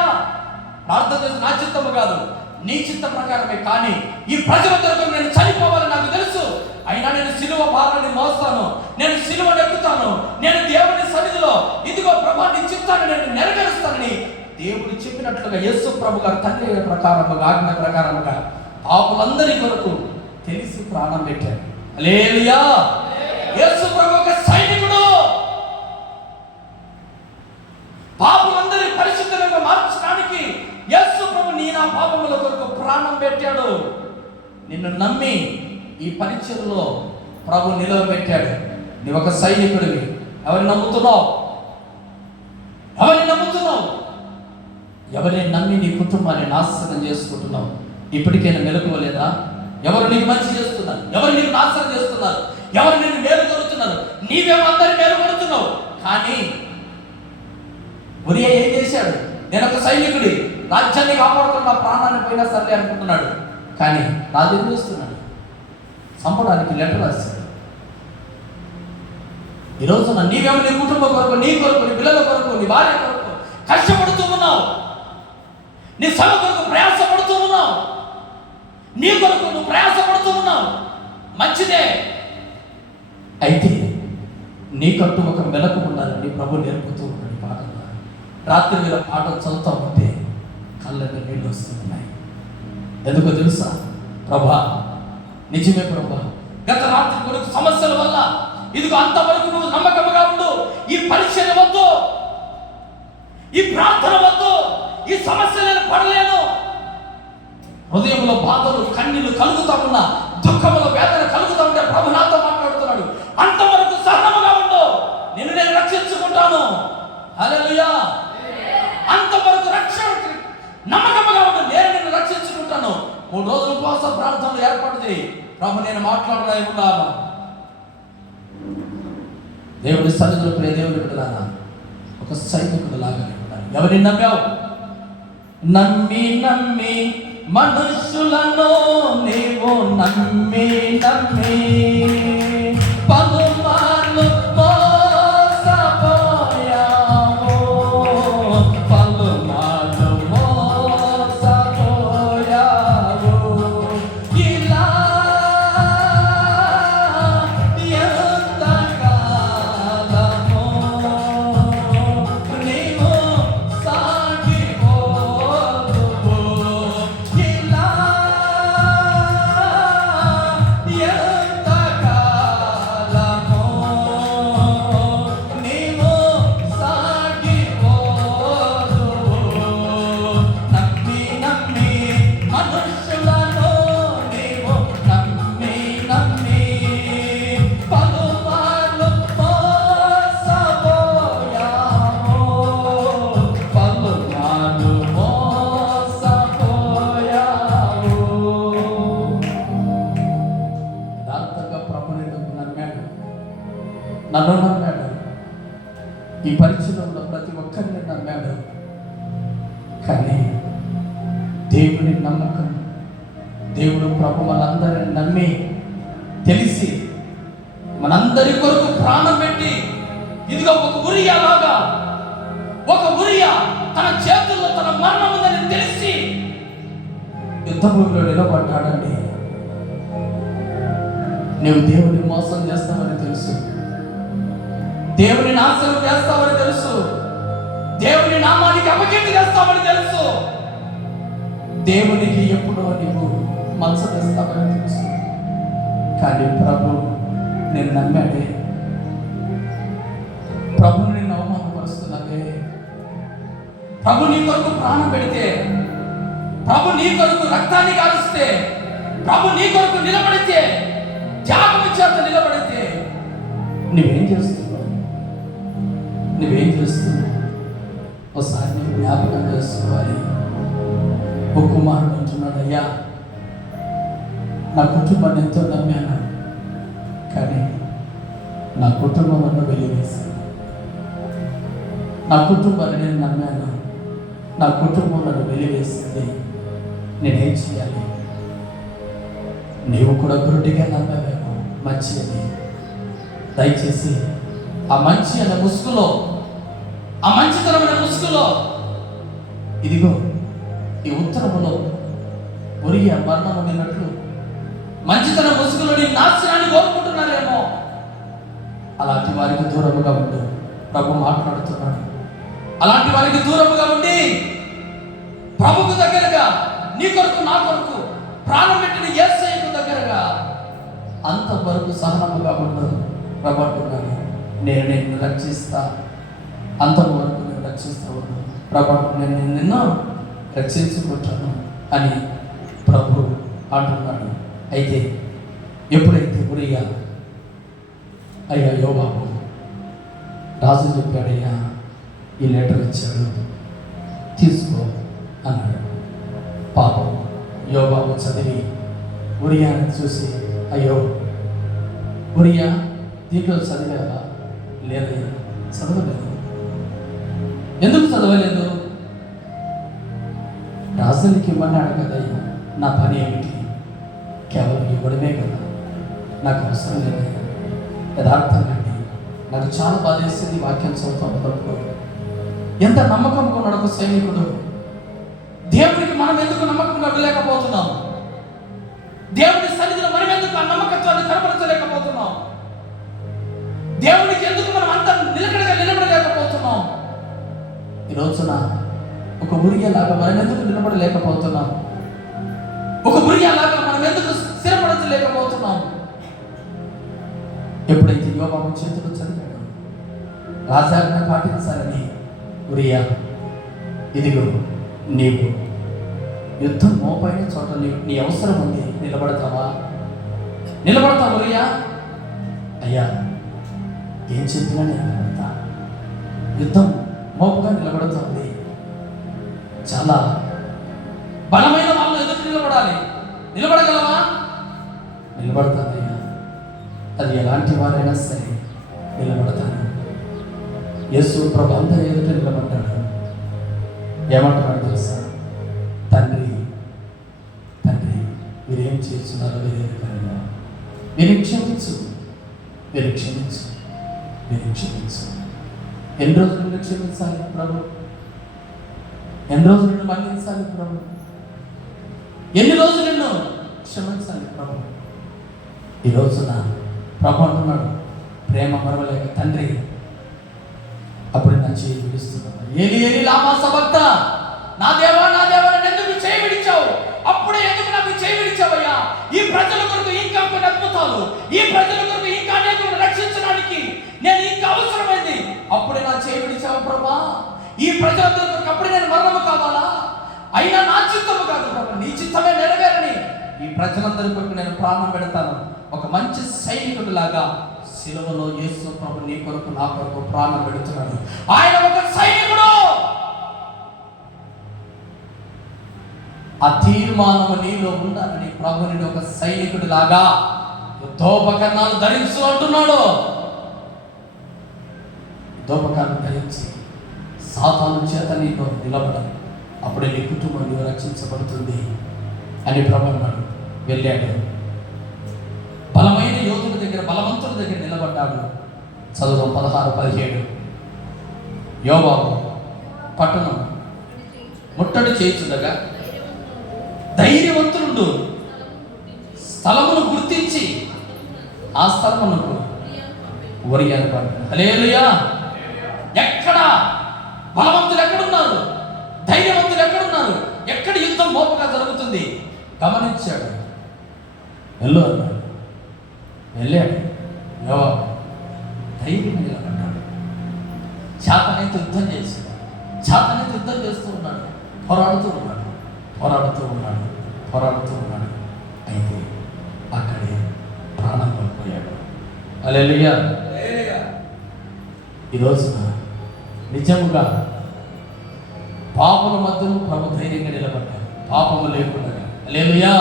ప్రార్థన చేసి నా చిత్తము కాదు, నీ చిత్త ప్రకారమే, కానీ ఈ ప్రజల కొరకు నేను చనిపోవాలని నాకు తెలుసు. అయినా నేను సిలువ భారాన్ని మోస్తాను, నేను సిలువను ఎక్కుతాను, నేను దేవుని సన్నిధిలో ఇదిగో ప్రభు నీ చిత్తాన్ని నేను నెరవేరుస్తానని దేవుడు చెప్పినట్లుగా యేసు ప్రభు గారు తండ్రి ప్రకారముగా, ఆజ్ఞ ప్రకారముగా పాపులందరి కొరకు తెలిసి ప్రాణం పెట్టారు. హల్లెలూయా. యేసు ప్రభు ఒక సైనికుడు. పాపులందరి పరిశుద్ధంగా మార్చడానికి యేసు ప్రభు నీ నా పాపముల కొరకు ప్రాణం పెట్టాడు. నిన్ను నమ్మి ఈ పరిచయంలో ప్రభు నిలవబెట్టాడు. నీ ఒక సైనికుడివి. ఎవరిని నమ్ముతున్నావు? ఎవరిని నమ్మి నీ కుటుంబాన్ని నాశనం చేసుకుంటున్నావు? ఇప్పటికైనా మెలకువలేదా? ఎవరు నీకు మంచి చేస్తున్నారు? ఎవరు నీకు నాశనం చేస్తున్నారు? ఎవరు నిన్ను మేలు కోరుతున్నారు? నీవేమో అందరి మేలు కొడుతున్నావు. కానీ ఒరియా ఏం చేశాడు? నేను ఒక సైనికుడి, రాజ్యాన్ని కాపాడుతున్న ప్రాణాన్ని పోయినా సర్లే అనుకుంటున్నాడు. కానీ రాజు ఏం చేస్తున్నాడు? చంపడానికి లెటర్ రాశాడు. ఈరోజు నీవేమో నీ కుటుంబం కొరకు, నీ కొరకు, నీ పిల్లల కొరకు, నీ భార్య కొరకు కష్టపడుతూ ఉన్నావు. నీ సభ కొరకు ప్రయాసపడుతూ ఉన్నావు. నీ కొరకు నువ్వు ప్రయాసపడుతూ ఉన్నావు. మంచిదే. అయితే నీకంటూ ఒక మెలకు ఉండాలని ప్రభు నేర్పుతూ ఉన్నాడు. పాటలు రాత్రి వేళ పాట చదువుతా ఉంటే కళ్ళకి నీళ్ళు వస్తున్నాయి. ఎందుకో తెలుసా? ప్రభా, నిజమే ప్రభా, గత రాత్రి కొడుకు సమస్యల వల్ల ఇదిగో అంతవరకు నువ్వు నమ్మకంగా ఉండు. ఈ పరీక్షలు వద్దు, ఈ ప్రార్థన వద్దు, ఈ సమస్యలను పడలేను. హృదయంలో బాధలు, కన్నీళ్లు కలుగుతా ఉన్నా, దుఃఖములో వేదన కలుగుతా ఉంటే ప్రభు నాతో మాట్లాడుతున్నాడు. అంతవరకు సహనముగా ఉండు, నిన్ను నేను రక్షించుకుంటాను. హల్లెలూయా. అంతవరకు రక్షణ నమ్మకముగా ఉండు, నేను నిన్ను రక్షించుకుంటాను. 3 రోజుల ఉపవాస ప్రార్థనలు ఏర్పడింది. ప్రభు నేను మాట్లాడడానికి ఉన్నాను. దేవుడి సన్నిధిలో ప్రియ దేవుడి బిడ్డలారా, ఒక సైనికుడు లాగానే ఉండాలి. ఎవరిని నమ్మావు? నమ్మి నమ్మి మనుషులను నీవు నమ్మి నమ్మి పలుమార్లు మోసపోయావు, పలుమార్లు మోసపోయావు. ఇలా ఎంతకాలము నీవు సాగిపోదువు? ఇలా ఎంతకాలము నీవు సాగిపోదువు? నమ్మి నమ్మి మనుషులను నీవు నమ్మి నమ్మి పలుమార్లు మోసపోయావు, పలుమార్లు మోసపోయావు. యథార్థంగా ప్రభుని నమ్మాడు, నన్ను నమ్మాడు. ఈ పరీక్షలో ఉన్న ప్రతి ఒక్కరిని నమ్మాడు. కానీ దేవుని నమ్మకం, దేవుడు ప్రభు మనందరిని నమ్మి తెలిసి మనందరి కొరకు ప్రాణం పెట్టి ఇదిగో ఒక ఉరియా లాగా, ఒక ఉరియా తన చేతుల్లో తన మరణం ఉందని తెలిసి యుద్ధభూమిలో నిలబడ్డాడండి. నువ్వు దేవుని మోసం చేస్తావని తెలుసు, దేవుని నాశనం చేస్తావని తెలుసు, దేవుని నామానికి అపకీర్తి చేస్తావని తెలుసు, దేవునికి ఎప్పుడో నీవు మనసు తెస్తావని తెలుసు. కానీ ప్రభు నేను నమ్మాడే, ప్రభుని నేను అవమానపరుస్తున్నదే. ప్రభు నీ కొరకు ప్రాణం పెడితే, ప్రభు నీ కొరకు రక్తాన్ని కాలుస్తే, ప్రభు నీ కొరకు నిలబడితే, త్యాగం చేత నిలబడితే నువ్వేం చేస్తున్నావు? నువ్వేం చేస్తున్నావు? ఒకసారి నువ్వు జ్ఞాపకం చేసుకోవాలి. ఒక కుమారుడు అంటున్నాడు, అయ్యా నా కుటుంబాన్ని ఎంతో నమ్మాను, కానీ నా కుటుంబం నన్ను వెలివేసింది. నా కుటుంబాన్ని నేను నమ్మాను, నా కుటుంబం నన్ను వెలివేసింది. నేనేం చేయాలి? నీవు కూడా గురుడిగా నమ్మావేమో మంచి అని. దయచేసి ఆ మంచి అనే ముసుగులో, ఆ మంచితనమైన ముసుగులో ఇదిగో ఈ ఉత్తరములో ఒరియా మరణము విన్నట్లు మంచితన ముసుగులో నీ నాశనాన్ని కోరుకుంటున్నారేమో. అలాంటి వారికి దూరముగా ఉండు. ప్రభు మాట్లాడుతున్నాడు. అలాంటి వారికి దూరముగా ఉండి ప్రభుకు దగ్గరగా, నీ కొరకు నా కొరకు ప్రాణం పెట్టిన యేసయ్యకు దగ్గరగా అంతవరకు సహనముగా ఉండు. ప్రభు అంటున్నాడు, నేను నిన్ను రక్షిస్తా, అంతవరకు నేను రక్షిస్తా ఉన్నాను. ప్రభు నేను నిన్ను రక్షించుకుంటాను అని ప్రభు అంటున్నాడు. అయితే ఎప్పుడైతే ఉరియా అయ్యా యోబాబు రాజు చెప్పాడయ్యా, ఈ లెటర్ ఇచ్చాడు, తీసుకో అన్నాడు. పాపం యోబాబు చదివి ఉరియాని చూసి, అయ్యో ఉరియా దీంట్లో చదివావా? లేదయ్యా, చదవలేదు. ఎందుకు చదవలేదు? రాజునికి ఇవ్వన్నాడు కదయ్యా, నా పని ఏమిటి? కేవలం ఇవ్వడమే కదా, నాకు అవసరం లేదయ్యా. యథార్థంగా అండి, నాకు చాలా బాధేస్తుంది వాక్యం చదువుతాం. ఎంత నమ్మకంగా ఉన్నాడు ఒక సైనికుడు. దేవునికి మనం ఎందుకు నమ్మకంగా ఉండలేకపోతున్నాము? దేవుని సన్నిధిలో మనం ఎందుకు ఆ నమ్మకత్వాన్ని కనపరచలేకపోతున్నాం? దేవునికి ఎందుకు మనం అంత నిలకడగా నిలబడలేకపోతున్నాం? ఈ రోజున ఒక ఉరియాలాగా మనం ఎందుకు నిలబడలేకపోతున్నాం? ఒక ఉరియాలాగా మనం ఎందుకు స్థిరపడలేకపోతున్నాం? ఎప్పుడైతే యోబాబు చేతులు చదివాడు, రాజాజ్ఞ పాటించాలని, ఉరియా ఇదిగో నీవు యుద్ధం మోపైన చోట నీ అవసరం ఉంది, నిలబడతావా? నిలబడతావు ఉరియా? అయ్యా ఏం చెప్పినా నేను నిలబడతా. యుద్ధం మోపుగా నిలబడుతుంది. చాలా బలమైన వాళ్ళు ఎదురు నిలబడాలి. నిలబడగలవా? నిలబడతానయ్యా, అది ఎలాంటి వారైనా సరే నిలబడతాను. యేసు ప్రభు అందరి ఎదుట నిలబడ్డాడు. ఏమంటున్నాడు తెలుసా? తండ్రి తండ్రి వీరేం చేస్తున్నారో వీరేమిటన్నా, వీరిని క్షమించు, వీరిని క్షమించు, వీరిని క్షమించు. ఎన్ని రోజులు నిన్ను క్షమించాలి ప్రభు? ఎన్ని రోజులు నిన్ను మన్నించాలి ప్రభు? ఎన్ని రోజులు నిన్ను క్షమించాలి ప్రభు? ఈ రోజున ప్రభు అంటున్నాడు, ప్రేమ మరవలేక తండ్రి, అప్పుడు నా చేయి విడుస్తున్నాను. ఏలి ఏలి లామా సబక్తా, నా దేవా నా దేవా నన్ను ఎందుకు చేయి విడిచావు? అప్పుడే ఎందుకు నాకు చేయి విడిచావయ్యా? ఈ ప్రజల కొరకు ఇంకా కొన్ని అద్భుతాలు, ఈ ప్రజల కొరకు ఇంకా అనేకులను రక్షించడానికి నేను ఇంకా అవసరమైంది, అప్పుడే నా చేయి విడిచావు ప్రభా. ఈ ప్రజలందరి కొరకు అప్పుడే నేను మరణము కావాలా? అయినా నా చిత్తము కాదు ప్రభా, నీ చిత్తమే నెరవేరని ఈ ప్రజలందరి కొరకు నేను ప్రాణం పెడతాను. ఒక మంచి సైనికుడు లాగా శిలువలో యేసు ప్రభు నీ కొరకు నా కొరకు ప్రాణం పెడుతున్నాడు. ఆయన ఒక సైనికుడు. ఆ తీర్మానము నీలో ఉండాలని ప్రభుని ఒక సైనికుడి లాగా యుద్ధోపకరణాలు ధరించు అంటున్నాడు. యుద్ధోపకరణం ధరించి సాతాను చేత నీకు నిలబడాలి, అప్పుడే నీ కుటుంబం నీవు రక్షించబడుతుంది అని ప్రభు అన్నాడు. వెళ్ళాడు, బలమైన యోధుల దగ్గర, బలవంతుల దగ్గర నిలబడ్డాడు. చదువు 16-17. యోబాబు పట్టణం ముట్టడి చేయుచుండగా ధైర్యవంతుడు స్థలమును గుర్తించి ఆ స్థలమునకు ఉరియాను పడ్డాడు. హల్లెలూయా! ఎక్కడ బలవంతులు ఎక్కడున్నారు? ధైర్యవంతులు ఎక్కడున్నారు? ఎక్కడ యుద్ధం మోపగా జరుగుతుంది గమనించాడు. వెళ్ళు అన్నాడు. వెళ్ళాడు. యోబాబు ధైర్యంగా నిలబడ్డాడు. చేతనైతే యుద్ధం చేశాడు. చేతనైతే యుద్ధం చేస్తూ ఉన్నాడు. పోరాడుతూ ఉన్నాడు. అయితే అక్కడే ప్రాణం కోల్పోయాడు. హల్లెలూయా! ఈ రోజున నిజముగా పాపల మధ్యలో ప్రభు ధైర్యంగా నిలబడ్డాడు, పాపము లేకుండా. హల్లెలూయా!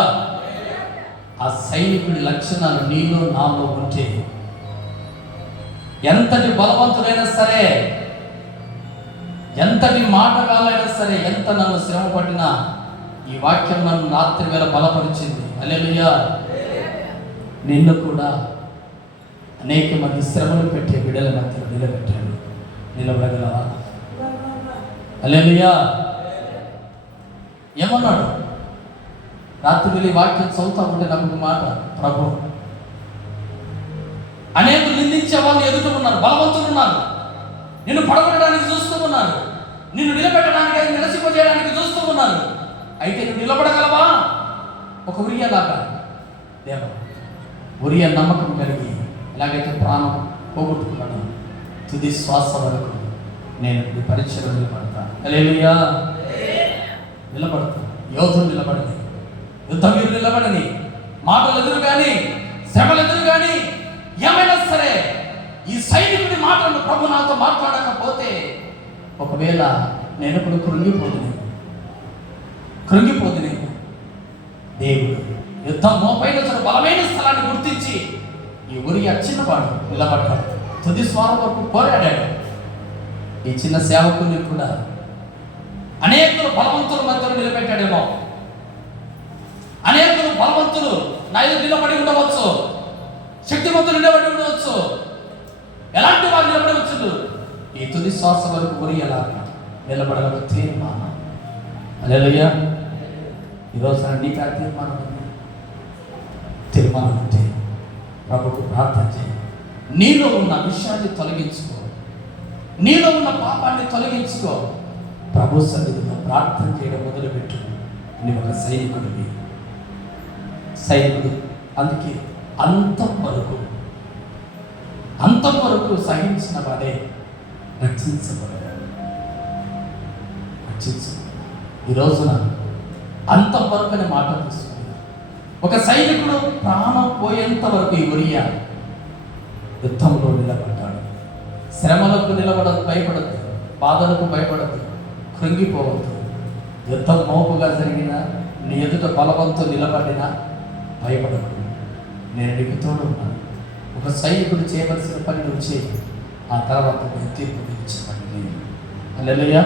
ఆ సైనికుడి లక్షణాలు నీలో నాలో ఉంటే ఎంతటి బలవంతుడైనా సరే, ఎంతటి మాటగాలైనా సరే, ఎంత నన్ను శ్రమ పట్టినా ఈ వాక్యం నన్ను రాత్రి వేళ బలపరిచింది. హల్లెలూయా! నిన్ను కూడా అనేక మంది శ్రమలు పెట్టే బిడ్డల మధ్యలో నిలబెట్టాడు. నిలబడగలవా? హల్లెలూయా! ఏమన్నాడు? రాత్రి వెళ్ళి వాక్యం చదువుతా ఉంటే నాకు మాట, ప్రభు అనేకులు నిందించే వాళ్ళు ఎదుట ఉన్నారు, బలవంతులు ఉన్నారు, నిన్ను పడగొట్టడానికి చూస్తూ ఉన్నారు, నిన్ను నిలబెట్టడానికి, నిలసిపోజేయడానికి చూస్తూ ఉన్నారు. అయితే నువ్వు నిలబడగలవా? ఒక ఉరియాలాగా దేవ ఉరియా నమ్మకం కలిగి ఎలాగైతే ప్రాణం పోగొట్టుకున్నాడు, తుది శ్వాస వరకు నేను ఈ పరీక్షలో నిలబడతా. హల్లెలూయా! నిలబడతా. యోధులు నిలబడని, యుద్ధవీరులు నిలబడని, మాటలు ఎదురు కానీ, శ్రమలు ఎదురు కానీ, ఏమైనా సరే ఈ సైనికుడి మాటలను ప్రభు నాతో మాట్లాడకపోతే, ఒకవేళ నేను ఇప్పుడు కృంగిపోతున్నాను. దేవుడు యుద్ధం మోపైన బలమైన స్థలాన్ని గుర్తించి ఈ ఊరి చిన్నవాడు నిలబడ్డాడు. తుది స్వామి వరకు పోరాడాడు. ఈ చిన్న సేవకుని కూడా అనేకులు బలవంతుల మధ్యలో నిలబెట్టాడేమో. అనేకులు బలవంతులు నా ఎదురు నిలబడి ఉండవచ్చు, శక్తివంతులు నిలబడి ఉండవచ్చు, ఎలాంటి వారు నిలబడవచ్చు. ఈ తుది శ్వాస వరకు ఊరి ఎలా నిలబడలకు తీర్మానం. హల్లెలూయా. ఈరోజు నీకు ఆ తీర్మానం ఉంటే ప్రభుకు ప్రార్థన చేయి. నీలో ఉన్న విషయాన్ని తొలగించుకో, నీలో ఉన్న పాపాన్ని తొలగించుకో. ప్రభు సన్నిధిలో ప్రార్థన చేయడం మొదలుపెట్టు. నువ్వు ఒక సైనికుడు. అందుకే అంతం వరకు సహించిన వాడే రక్షించబడ్డాడు. ఈ రోజున అంతం వరకు అనే మాట తీసుకుంది. ఒక సైనికుడు ప్రాణం పోయేంత వరకు ఈ ఉరియా యుద్ధంలో నిలబడ్డాడు. శ్రమలకు భయపడద్దు, బాధలకు భయపడద్దు, కృంగిపోవద్దు. యుద్ధం మోపుగా జరిగినా, నీ ఎదుట బలవంతులు నిలబడినా భయపడద్దు. నేను నీకు తోడు ఉన్నాను. ఒక సైనికుడు చేయవలసిన పని నువ్వు చేయి. ఆ తర్వాత తీర్పు ఇచ్చేవాడిని. హల్లెలూయా.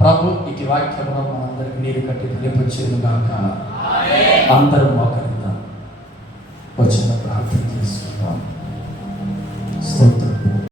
ప్రభు ఇటు వాక్యమును మనందరికీ నీరు కట్టి ఫలింపచేయును గాక. అందరూ మోకరి